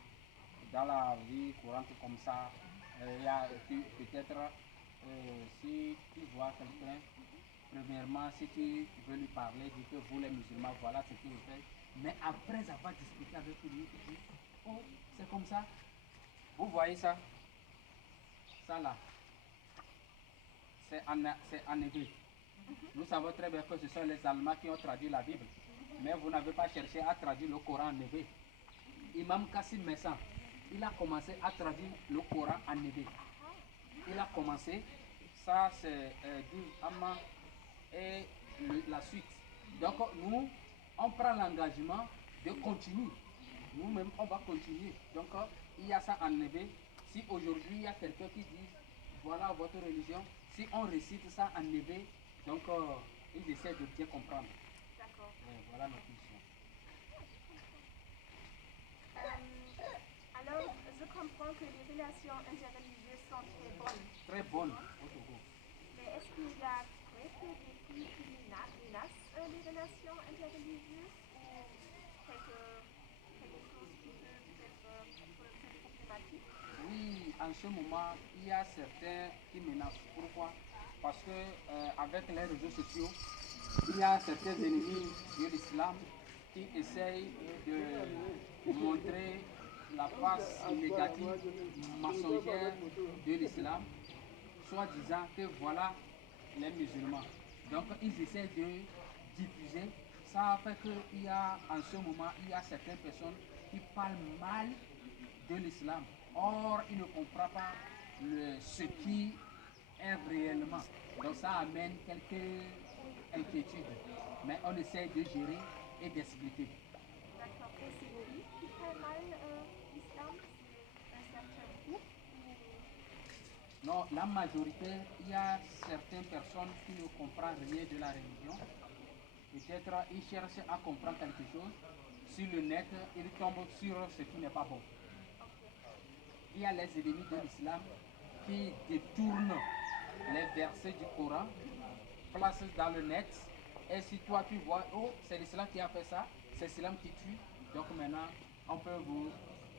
Dans la vie courante comme ça, il y a peut-être, si tu vois quelqu'un, premièrement, si tu veux lui parler, dis que vous les musulmans, voilà ce qu'il fait. Mais après avoir discuté avec lui, tu dis, oh, c'est comme ça. Vous voyez ça? Ça là, c'est en hébreu. Nous savons très bien que ce sont les Allemands qui ont traduit la Bible. Mais vous n'avez pas cherché à traduire le Coran en hébreu. Imam Kassim Messan, il a commencé à traduire le Coran en hébreu. Il a commencé, ça c'est 12 Amma et la suite. Donc nous, on prend l'engagement de continuer. Nous-mêmes, on va continuer. Donc il y a ça en hébreu. Si aujourd'hui il y a quelqu'un qui dit, voilà votre religion, si on récite ça en hébreu, donc ils essaient de bien comprendre. D'accord. Voilà notre mission. Alors, je comprends que les relations interreligieuses sont très bonnes. Très bonne au Togo. Mais est-ce qu'il y a très peu de pays qui menacent les relations interreligieuses ou quelque chose qui peut être plus problématique? Oui, en ce moment, il y a certains qui menacent. Pourquoi? Parce que avec les réseaux sociaux, il y a certains ennemis de l'islam qui essayent de montrer la face négative, mensongère de l'islam, soit disant que voilà les musulmans. Donc ils essaient de diffuser. Ça fait qu'il y a en ce moment, il y a certaines personnes qui parlent mal de l'islam. Or, ils ne comprennent pas ce qui aiment réellement. Donc ça amène quelques inquiétudes. Mais on essaie de gérer et d'expliquer. D'accord. Et c'est qui fait mal l'islam? C'est un certain groupe ou... Non, la majorité, il y a certaines personnes qui ne comprennent rien de la religion. Peut-être ils cherchent à comprendre quelque chose. Sur le net, ils tombent sur ce qui n'est pas bon. Il y a les ennemis de l'islam qui détournent les versets du Coran, placent dans le net. Et si toi tu vois, oh, c'est l'islam qui a fait ça, c'est l'islam qui tue. Donc maintenant, on peut vous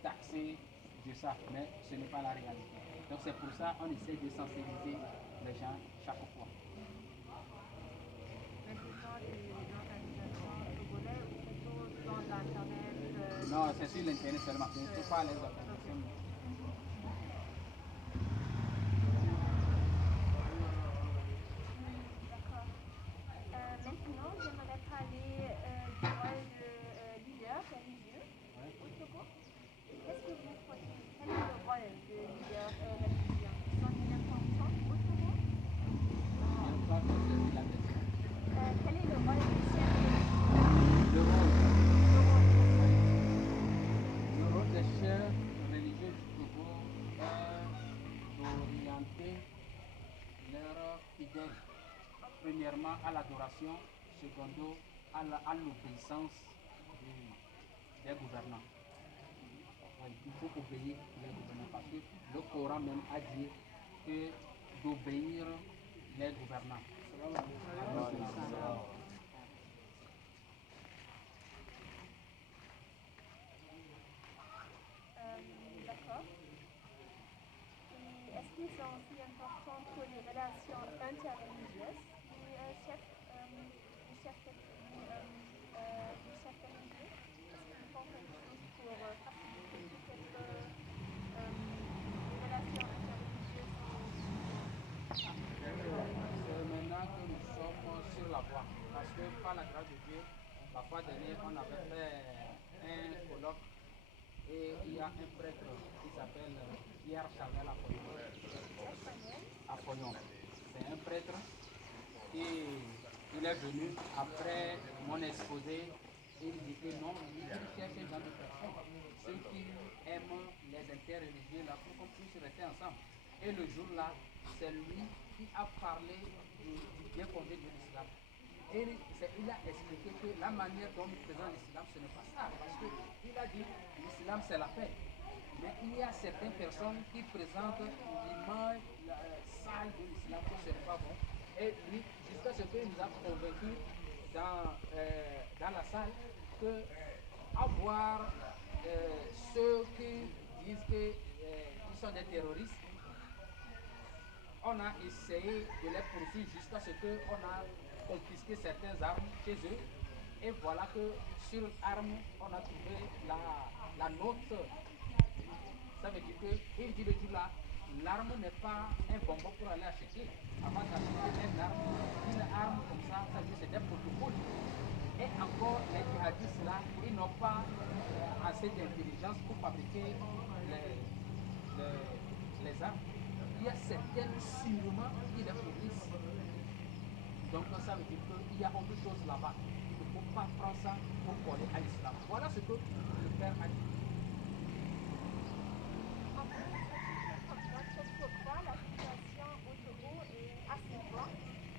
taxer de ça, mais ce n'est pas la réalité. Donc c'est pour ça qu'on essaie de sensibiliser les gens chaque fois. Mais plutôt des organisations togolaises ou plutôt dans l'internet Non, c'est sur l'internet seulement, ce n'est pas les organisations. D'accord. Maintenant, j'aimerais parler du rôle de leader religieux au Togo. Qu'est-ce que vous croyez? Quel est le rôle de leader religieux? Sont-ils importants au Togo? Quel est le rôle du chef religieux? Le rôle des chefs religieux du Togo est d'orienter leurs fidèles, premièrement à l'adoration, secondo à l'obéissance des gouvernants. Oui, il faut obéir les gouvernants parce que le Coran même a dit que d'obéir les gouvernants. D'accord. Et est-ce qu'ils sont aussi importants pour les relations interreligieuses du chef religieux? Est-ce qu'ils font quelque chose pour faciliter peut-être les relations interreligieuses? C'est maintenant que nous sommes sur la voie. Parce que par la grâce de Dieu, la fois dernière, on avait fait un colloque et il y a un prêtre qui s'appelle Pierre Chanel Apollon. C'est un prêtre et il est venu après mon exposé et il dit que non, il cherche ce genre de personnes, ceux qui aiment les interreligieux là pour qu'on puisse rester ensemble. Et le jour-là, c'est lui qui a parlé du bien fondé de l'islam. Et il a expliqué que la manière dont nous faisons l'islam, ce n'est pas ça. Parce qu'il a dit l'islam, c'est la paix. Mais il y a certaines personnes qui présentent l'image sale de l'islam, que ce n'est pas bon. Et lui, jusqu'à ce qu'il nous a convaincus dans la salle que avoir ceux qui disent qu'ils sont des terroristes, on a essayé de les poursuivre jusqu'à ce qu'on a confisqué certaines armes chez eux. Et voilà que sur l'arme, on a trouvé la note. Ça veut dire qu'il dit le jour là, l'arme n'est pas un bonbon pour aller acheter. Avant d'acheter une arme comme ça veut dire que c'est des protocoles. Et encore, les djihadistes là, ils n'ont pas assez d'intelligence pour fabriquer les armes. Il y a certaines sûrement qui les fournissent. Donc ça veut dire qu'il y a autre chose là-bas. Il ne faut pas prendre ça pour coller à l'islam. Voilà ce que le père a dit. Pourquoi la situation au Togo est assez bonne,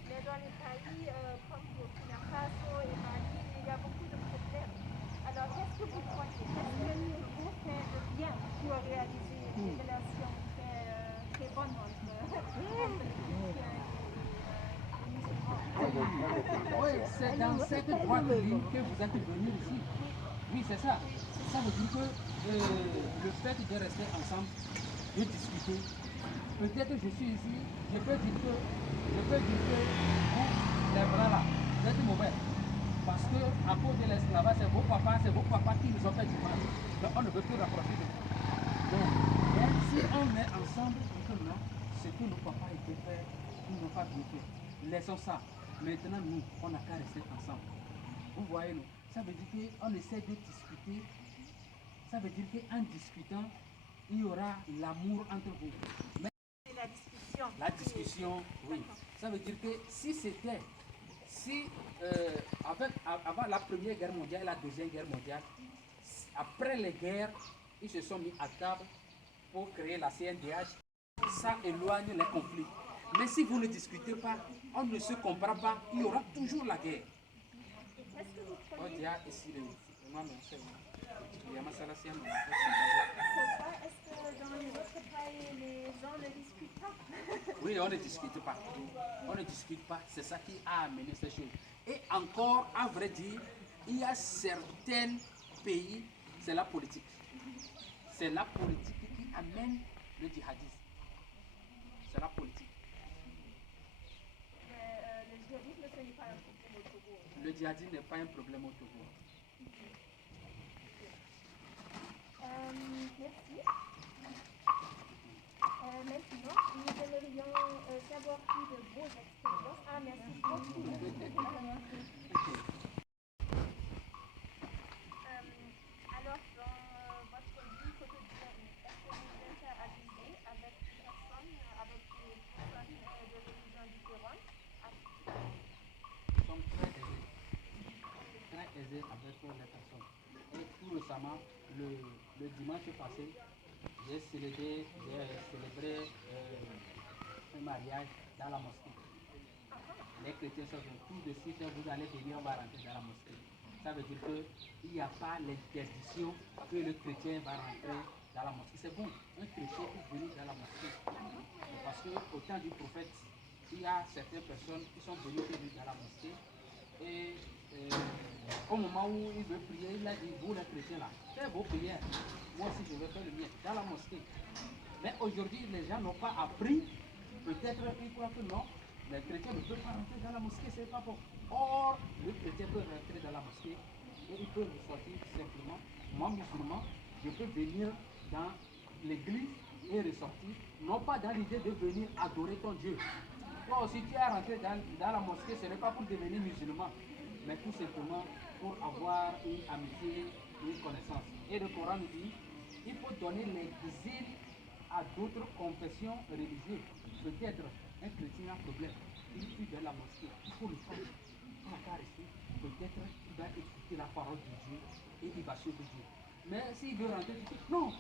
mais dans les pays comme Burkina Faso et Mali, il y a beaucoup de problèmes. Alors, qu'est-ce que vous croyez? Qu'est-ce que le Togo fait de bien pour réaliser des relations très bonnes entre les musulmans? Oui, c'est dans cette droite ligne que vous êtes venu ici. Oui, c'est ça. Ça veut dire que le fait de rester ensemble, de discuter, peut-être que je suis ici, je peux dire que vous, les bras là, vous êtes mauvais. Parce que à cause de l'esclavage, c'est vos papas qui nous ont fait du mal. Donc on ne veut plus rapprocher de vous. Donc, même si on est ensemble, non, ce que nos papas étaient fait, ils n'ont pas bien fait. Laissons ça. Maintenant, nous, on n'a qu'à rester ensemble. Vous voyez, nous, ça veut dire qu'on essaie de discuter. Ça veut dire qu'en discutant, il y aura l'amour entre vous. La discussion. La discussion, oui. Ça veut dire que si c'était, si avant la Première Guerre mondiale et la Deuxième Guerre mondiale, après les guerres, ils se sont mis à table pour créer la CNDH, ça éloigne les conflits. Mais si vous ne discutez pas, on ne se comprend pas, il y aura toujours la guerre. Est-ce que vous On prenez... dit, ici, Pourquoi est-ce que dans les autres pays, les gens ne discutent pas? oui, on ne discute pas. On ne discute pas. C'est ça qui a amené ces choses. Et encore, à vrai dire, il y a certains pays, c'est la politique. C'est la politique qui amène le djihadisme. C'est la politique. Mais le djihadisme, ce n'est pas un problème au Togo. Le djihadisme n'est pas un problème au Togo. Merci. Maintenant, nous aimerions savoir plus de vos expériences. Ah, merci beaucoup. Alors, dans votre vie quotidienne, est-ce que vous interagissez avec des personnes de religions différentes? Nous sommes très aisés avec les personnes. Et tout récemment, le dimanche passé, j'ai célébré un mariage dans la mosquée. Les chrétiens sont venus tout de suite, vous allez venir, on va rentrer dans la mosquée. Ça veut dire qu'il n'y a pas l'interdiction que le chrétien va rentrer dans la mosquée. C'est bon, un chrétien peut venir dans la mosquée. C'est parce qu'au temps du prophète, il y a certaines personnes qui sont venues dans la mosquée. Et au moment où il veut prier, il a dit, vous les chrétiens là, faites vos prières. Moi aussi je vais faire le mien dans la mosquée. Mais aujourd'hui, les gens n'ont pas appris. Peut-être ils croient que non, les chrétiens ne peuvent pas rentrer dans la mosquée, c'est pas bon. Or, le chrétien peut rentrer dans la mosquée et il peut ressortir simplement. Moi, musulman, je peux venir dans l'église et ressortir, non pas dans l'idée de venir adorer ton Dieu. Toi aussi, tu es rentré dans la mosquée, ce n'est pas pour devenir musulman, mais tout simplement pour avoir une amitié, une connaissance. Et le Coran nous dit, il faut donner l'exil à d'autres confessions religieuses. Peut-être un chrétien a un problème, il fuit vers la mosquée, il faut le faire. On n'a qu'à rester. Peut-être il va écouter la parole de Dieu et il va suivre Dieu. Mais s'il veut rentrer, tu dis non,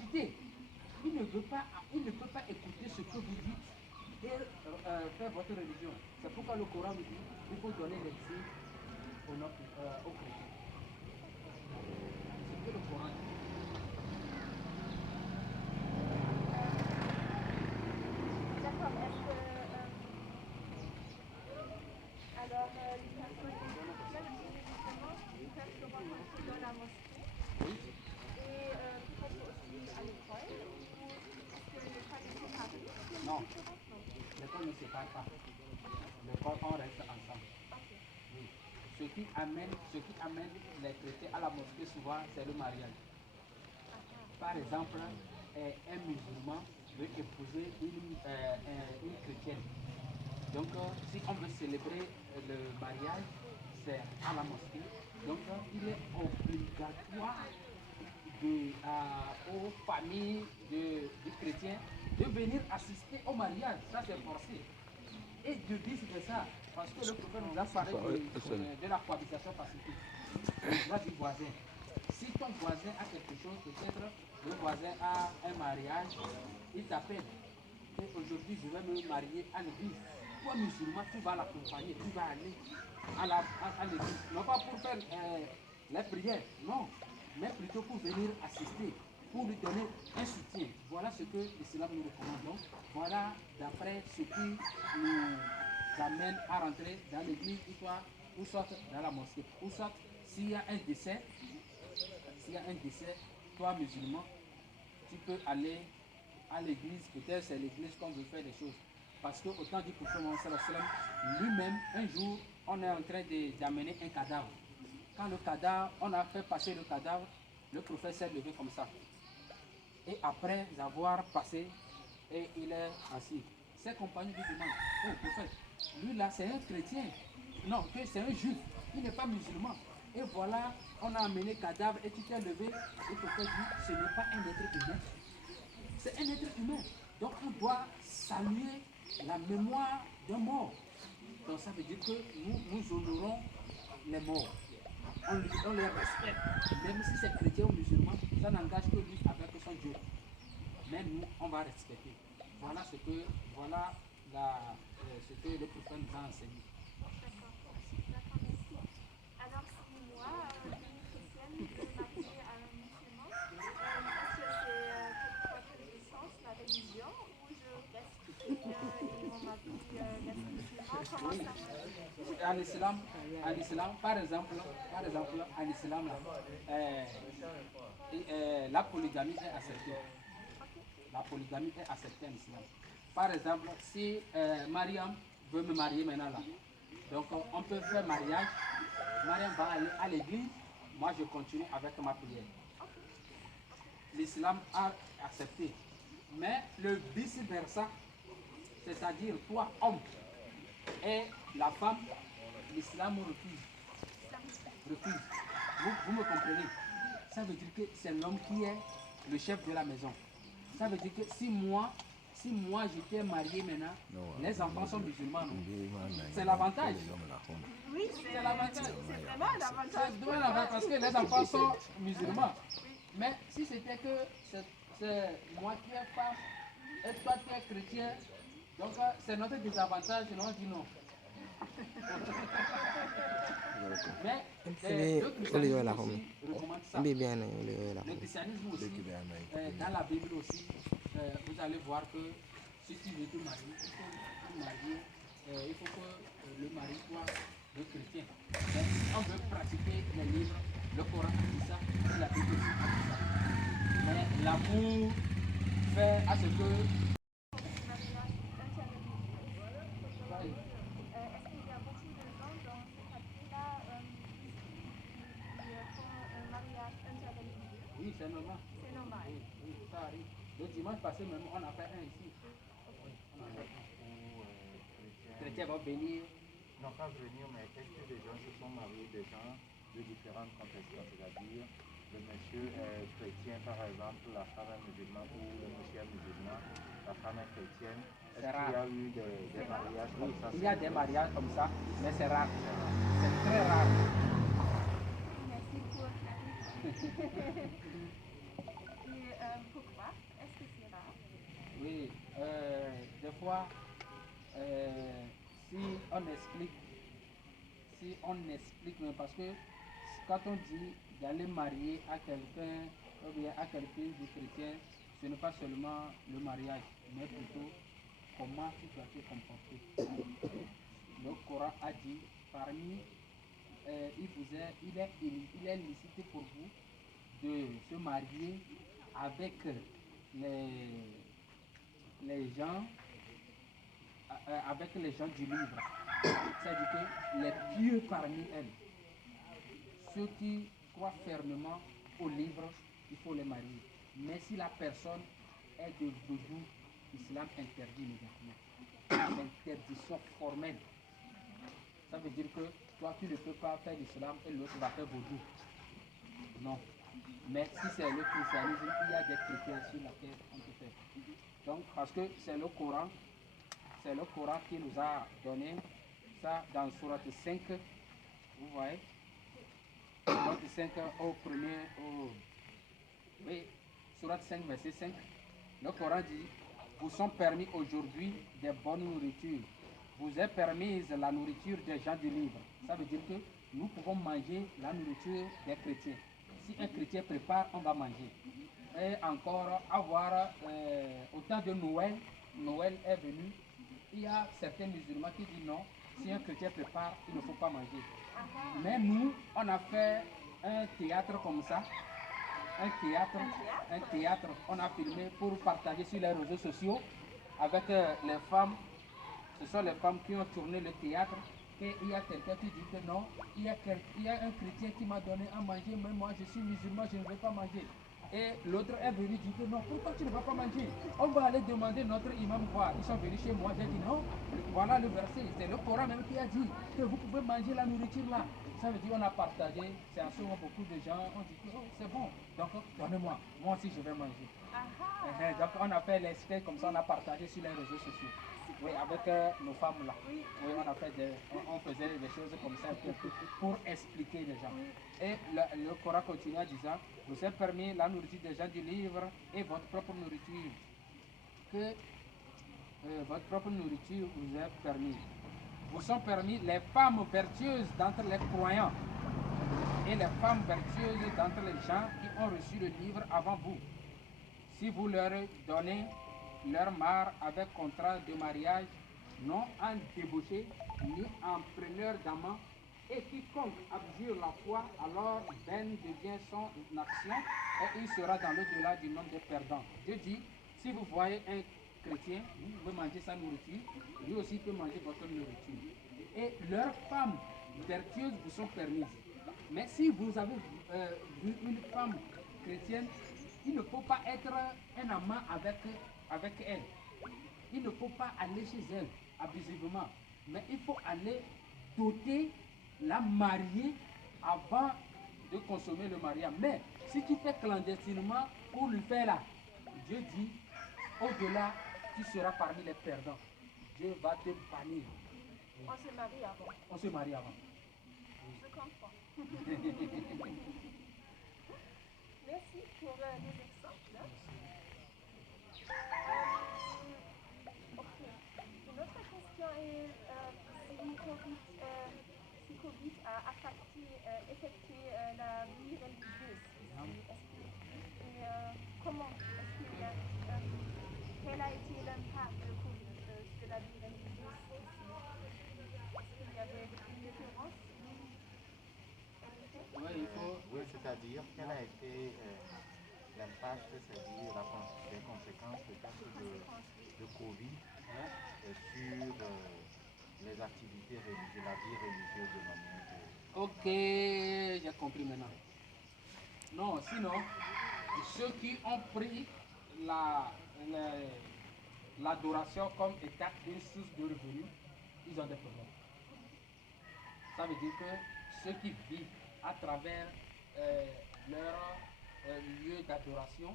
écoutez, il ne peut pas écouter ce que vous dites et faire votre religion. C'est pourquoi le Coran nous dit qu'il faut donner l'exil aux chrétiens. C'est ce que le Coran dit. D'accord, est-ce que... alors, les personnes justement, ils peuvent se rencontrer dans la mosquée et peut-être aussi à l'école, ou est-ce que l'école est séparée? Non, l'école ne se sépare pas. L'école, on reste ensemble. Oui. Ce qui amène les chrétiens à la mosquée souvent, c'est le mariage. Par exemple, un musulman veut épouser une chrétienne. Donc, si on veut célébrer le mariage, c'est à la mosquée. Donc, il est obligatoire aux familles du chrétien de venir assister au mariage. Ça, c'est forcé. Et de vice-versa, parce que le prophète nous a parlé de la cohabitation pacifique, le droit du voisin. Si ton voisin a quelque chose, peut-être le voisin a un mariage, il t'appelle. Et aujourd'hui, je vais me marier à l'église. Toi, musulman, tu vas l'accompagner, tu vas aller à l'église. Non pas pour faire les prières, non, mais plutôt pour venir assister, pour lui donner un soutien. Voilà ce que l'islam nous recommande. Donc, voilà d'après ce qui nous amène à rentrer dans l'église ou soit dans la mosquée. Ou soit, s'il y a un décès, toi musulman, tu peux aller à l'église, peut-être c'est l'église qu'on veut faire des choses. Parce qu'au temps du prophète lui-même, un jour, on est en train d'amener un cadavre. Quand le cadavre, on a fait passer le cadavre, le prophète s'est levé comme ça. Et après avoir passé, et il est assis. Ses compagnons lui demandent, oh prophète, lui là c'est un chrétien. Non, c'est un juif, il n'est pas musulman. Et voilà, on a amené le cadavre et tu t'es levé. Le prophète dit, ce n'est pas un être humain. C'est un être humain. Donc on doit saluer la mémoire d'un mort. Donc ça veut dire que nous honorons les morts. On les respecte. Même si c'est chrétien ou musulman, ça n'engage que lui avec son Dieu. Mais nous, on va respecter. Voilà ce que le prophète nous a enseigné. D'accord. D'accord, merci. Alors, si moi, une chrétienne, veux marier à un musulman, est-ce que c'est quelque chose que je change la religion ou je reste chrétien et mon mari reste musulman? Comment ça marche? En islam, par exemple, en islam, la polygamie est acceptée. La polygamie est acceptée en islam. Par exemple, si Mariam veut me marier maintenant là, donc on peut faire mariage. Mariam va aller à l'église, moi je continue avec ma prière. L'islam a accepté. Mais le vice-versa, c'est-à-dire toi, homme, et la femme, l'islam refuse. Vous me comprenez? Ça veut dire que c'est l'homme qui est le chef de la maison. Ça veut dire que si moi j'étais marié maintenant, les enfants sont musulmans. C'est l'avantage. Oui, c'est l'avantage. C'est vraiment un avantage. C'est l'avantage parce que les enfants sont musulmans. Mais si c'était que c'est moi qui est femme et toi tu es chrétien, donc c'est notre désavantage, on dit non. Mais le christianisme aussi recommande ça. Le christianisme aussi, dans la Bible aussi, vous allez voir que si tu veux te marier, il faut que le mari soit le chrétien. Mais si on veut pratiquer les livres, le Coran a dit ça, et la Bible aussi a dit ça. Mais l'amour fait à ce que... Est-ce qu'il y a beaucoup de gens dans ce quartier-là qui font un mariage interreligieux? Oui, c'est normal. C'est normal. Oui, ça arrive. Le dimanche passé, même, on a fait un ici. Chrétien va venir. Non, pas venir, mais est-ce que les gens se sont mariés, des gens de différentes confessions, c'est-à-dire le monsieur est chrétien, par exemple, la femme est musulmane, ou le monsieur est musulman, la femme est chrétienne. Est-ce qu'il y a eu des mariages comme ça? Il y a des mariages comme ça, mais c'est rare. C'est très rare. Merci pour Et pourquoi est-ce que c'est rare? Oui, des fois, si on explique, parce que quand on dit d'aller marier à quelqu'un ou bien à quelqu'un du chrétien, ce n'est pas seulement le mariage, mais plutôt comment tu dois te comporter. Le Coran a dit, parmi, il est licite pour vous de se marier avec les gens du livre. C'est-à-dire que les pieux parmi elles, ceux qui croient fermement au livre, il faut les marier. Mais si la personne est de vaudou, l'islam interdit immédiatement. L'interdiction formelle. Ça veut dire que toi tu ne peux pas faire l'islam et l'autre va faire vaudou. Non. Mais si c'est le christianisme, il y a des critères sur lesquels on peut faire. Donc, parce que c'est le Coran qui nous a donné ça dans Sourate 5. Vous voyez? Sourate 5 oui, Sourate 5, verset 5. Le Coran dit, vous sont permis aujourd'hui des bonnes nourritures. Vous est permise la nourriture des gens du livre. Ça veut dire que nous pouvons manger la nourriture des chrétiens. Si un chrétien prépare, on va manger. Et encore, avoir au temps de Noël est venu, il y a certains musulmans qui disent non, si un chrétien prépare, il ne faut pas manger. Mais nous, on a fait un théâtre comme ça, un théâtre, on a filmé pour partager sur les réseaux sociaux avec les femmes. Ce sont les femmes qui ont tourné le théâtre. Et il y a quelqu'un qui dit que non, il y a un chrétien qui m'a donné à manger, mais moi je suis musulman, je ne veux pas manger. Et l'autre est venu dire que non, pourquoi tu ne vas pas manger? On va aller demander notre imam voir. Ils sont venus chez moi, j'ai dit non, voilà le verset. C'est le Coran même qui a dit que vous pouvez manger la nourriture là. Ça veut dire qu'on a partagé, c'est un soir beaucoup de gens ont dit que oh, c'est bon, donc donnez-moi, moi aussi je vais manger. Donc on a fait les steaks comme ça, on a partagé sur les réseaux sociaux. Oui, avec nos femmes là. Oui, on a fait on faisait des choses comme ça pour expliquer les gens. Et le Coran continue en disant, vous êtes permis la nourriture des gens du livre et votre propre nourriture. Que votre propre nourriture vous est permis. Vous sont permis les femmes vertueuses d'entre les croyants et les femmes vertueuses d'entre les gens qui ont reçu le livre avant vous. Si vous leur donnez leur mare avec contrat de mariage, non en débauché, ni en preneur d'amant, et quiconque abjure la foi, alors vaine devient son action, et il sera dans l'au-delà du nombre des perdants. Dieu dit, si vous voyez un chrétien, vous pouvez manger sa nourriture, lui aussi peut manger votre nourriture. Et leurs femmes vertueuses vous sont permises. Mais si vous avez vu une femme chrétienne, il ne faut pas être un amant avec elle. Il ne faut pas aller chez elle abusivement. Mais il faut aller doter, la marier avant de consommer le mariage. Mais si tu fais clandestinement pour lui faire là, Dieu dit, au-delà, tu seras parmi les perdants. Dieu va te bannir. On se marie avant. On se marie avant. Je comprends. Merci pour les exemples. Ok. Une autre question est si Covid a affecté la vie religieuse ici. Et comment quel a été l'impact de Covid sur la vie religieuse ici? Est-ce qu'il y avait une différence? Oui, c'est-à-dire quel a été l'impact, c'est-à-dire les conséquences de Covid sur les activités religieuses, la vie religieuse de l'homme. Ok, j'ai compris maintenant. Non, sinon, ceux qui ont pris l'adoration comme état une source de revenus, ils ont des problèmes. Ça veut dire que ceux qui vivent à travers leur lieu d'adoration,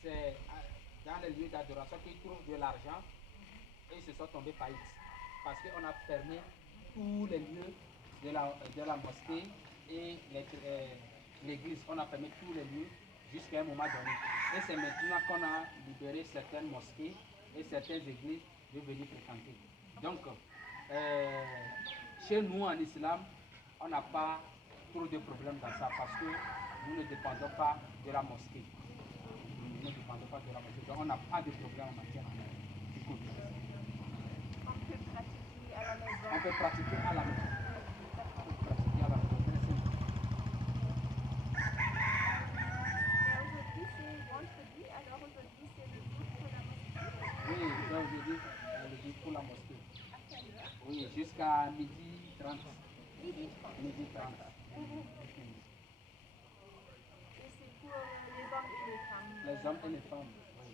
c'est dans les lieux d'adoration qu'ils trouvent de l'argent et ils se sont tombés faillites. Parce qu'on a fermé tous les lieux de la mosquée et l'église. On a fermé tous les lieux jusqu'à un moment donné. Et c'est maintenant qu'on a libéré certaines mosquées et certaines églises de venir fréquenter. Donc, chez nous en islam, on n'a pas trop de problèmes dans ça parce que nous ne dépendons pas de la mosquée. Nous ne dépendons pas de la mosquée. Donc on n'a pas de problème en matière de Covid. On peut pratiquer à la maison. Oui, aujourd'hui, le jour pour la mosquée. Oui, jusqu'à midi 30. Midi 30. Et c'est pour les hommes et les femmes. Les hommes et les femmes. Oui.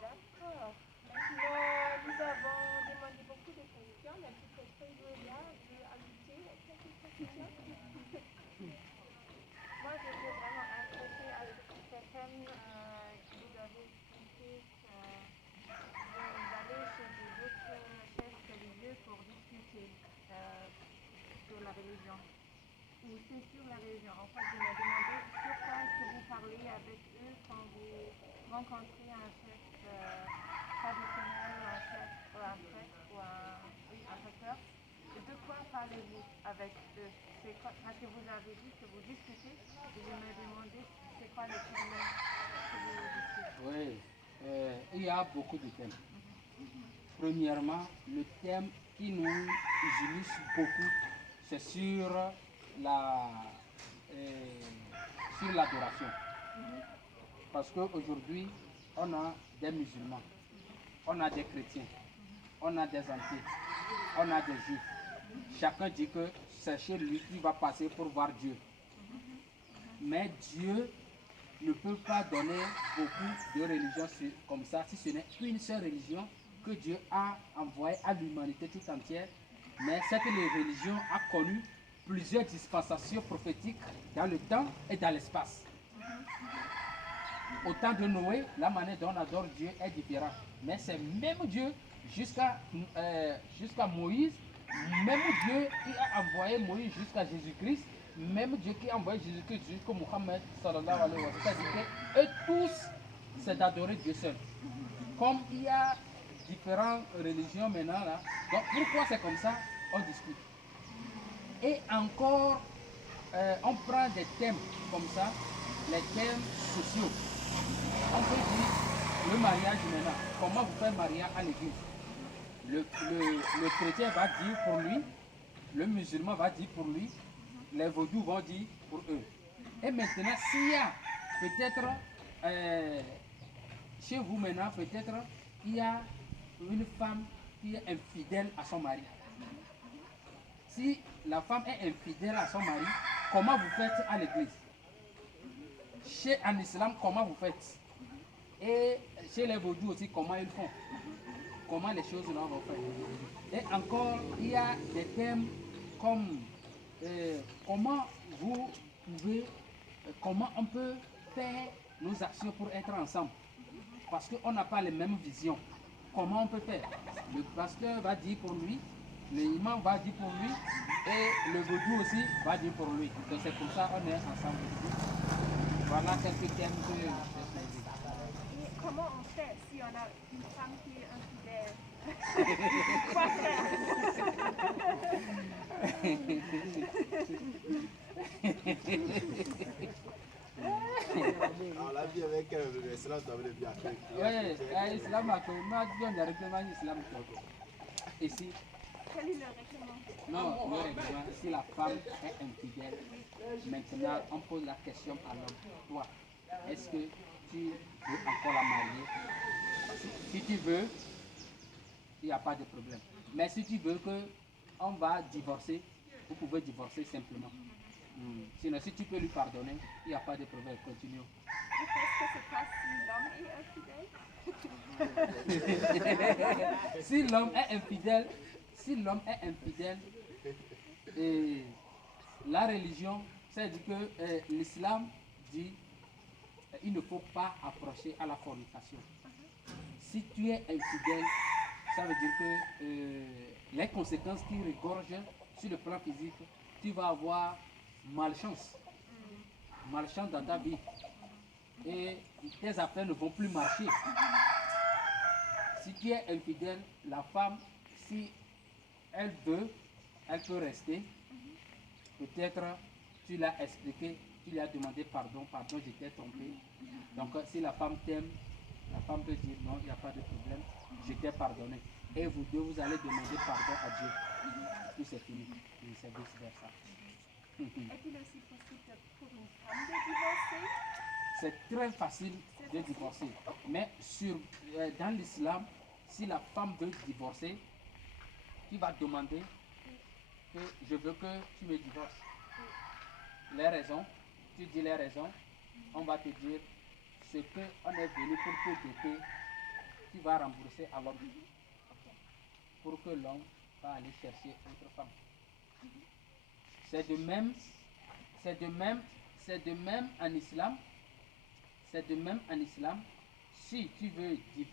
D'accord. Maintenant, nous avons demandé beaucoup de questions, mais peut-être Gloria veut ajouter quelques questions. Moi, je veux vraiment intéresser à certaines. Vous avez expliqué que vous allez chez d'autres chefs religieux pour discuter sur la religion. Ou c'est sur la religion. En fait, je me demandais sur quoi est-ce que vous parlez avec eux quand vous rencontrez un chef traditionnel ou un chef ou un prêtre ou un pasteur. De quoi parlez-vous avec eux? Parce que vous avez dit que vous discutez et je me demandais c'est quoi le thème que vous discutez. Oui, il y a beaucoup de thèmes. Premièrement, le thème qui nous unit beaucoup, c'est sur l'adoration. Parce qu'aujourd'hui, on a des musulmans, on a des chrétiens, on a des athées, on a des juifs. Chacun dit que c'est chez lui qu'il va passer pour voir Dieu. Mais Dieu ne peut pas donner beaucoup de religions comme ça, si ce n'est une seule religion que Dieu a envoyée à l'humanité tout entière. Mais cette religion a connu plusieurs dispensations prophétiques dans le temps et dans l'espace. Au temps de Noé, la manière dont on adore Dieu est différente. Mais c'est même Dieu jusqu'à Moïse, même Dieu qui a envoyé Moïse jusqu'à Jésus-Christ, même Dieu qui a envoyé Jésus-Christ jusqu'à Mohammed sallallahu alayhi wa sallam. C'est-à-dire qu'eux tous, c'est d'adorer Dieu seul. Comme il y a différentes religions maintenant là, donc pourquoi c'est comme ça, on discute. Et encore, on prend des thèmes comme ça, les thèmes sociaux. On peut dire le mariage maintenant, comment vous faites mariage à l'église. Le chrétien va dire pour lui, le musulman va dire pour lui, les vaudous vont dire pour eux. Et maintenant, s'il y a peut-être, chez vous maintenant, peut-être, il y a une femme qui est infidèle à son mari. Si la femme est infidèle à son mari, comment vous faites à l'église? En islam, comment vous faites? Et chez les vaudous aussi, comment ils font? Comment les choses là vont faire? Et encore, il y a des thèmes comme comment vous pouvez, comment on peut faire nos actions pour être ensemble. Parce qu'on n'a pas les mêmes visions. Comment on peut faire? Le pasteur va dire pour lui, l'imam va dire pour lui, et le vaudou aussi va dire pour lui. Donc c'est pour ça qu'on est ensemble. Voilà quelques thèmes que je choisi. Et comment on fait si on a une femme qui est infidèle? Quoi faire? Alors la vie avec l'islam, ça veut bien faire. Oui, l'islam a fait, moi je donne le règlement islam. Ici, Quel est le règlement? non, le règlement, si la femme est infidèle, maintenant on pose la question à l'homme. Toi, est-ce que tu veux encore la marier? Si tu veux, il n'y a pas de problème. Mais si tu veux qu'on va divorcer, vous pouvez divorcer simplement. Sinon, si tu peux lui pardonner, il n'y a pas de problème. Continue. Et qu'est-ce que se passe si l'homme est infidèle? Si l'homme est infidèle, et la religion, c'est-à-dire que l'islam dit il ne faut pas approcher à la fornication. Si tu es infidèle, ça veut dire que les conséquences qui regorgent sur le plan physique, tu vas avoir malchance. Malchance dans ta vie. Et tes affaires ne vont plus marcher. Si tu es infidèle, la femme, si elle veut, elle peut rester. Peut-être tu l'as expliqué, tu lui as demandé pardon, je t'ai trompé. Donc si la femme t'aime, la femme peut dire non, il n'y a pas de problème, je t'ai pardonné. Et vous deux, vous allez demander pardon à Dieu. Puis c'est fini. Et c'est vice-versa. Est-il aussi possible pour une femme de divorcer? C'est très facile de divorcer. Mais dans l'islam, si la femme veut divorcer, tu vas demander que je veux que tu me divorces. Les raisons, tu dis les raisons, on va te dire ce qu'on est venu pour te doter, tu vas rembourser à l'homme. Pour que l'homme va aller chercher autre femme. C'est de même en islam. C'est de même en islam. Si tu veux divorcer,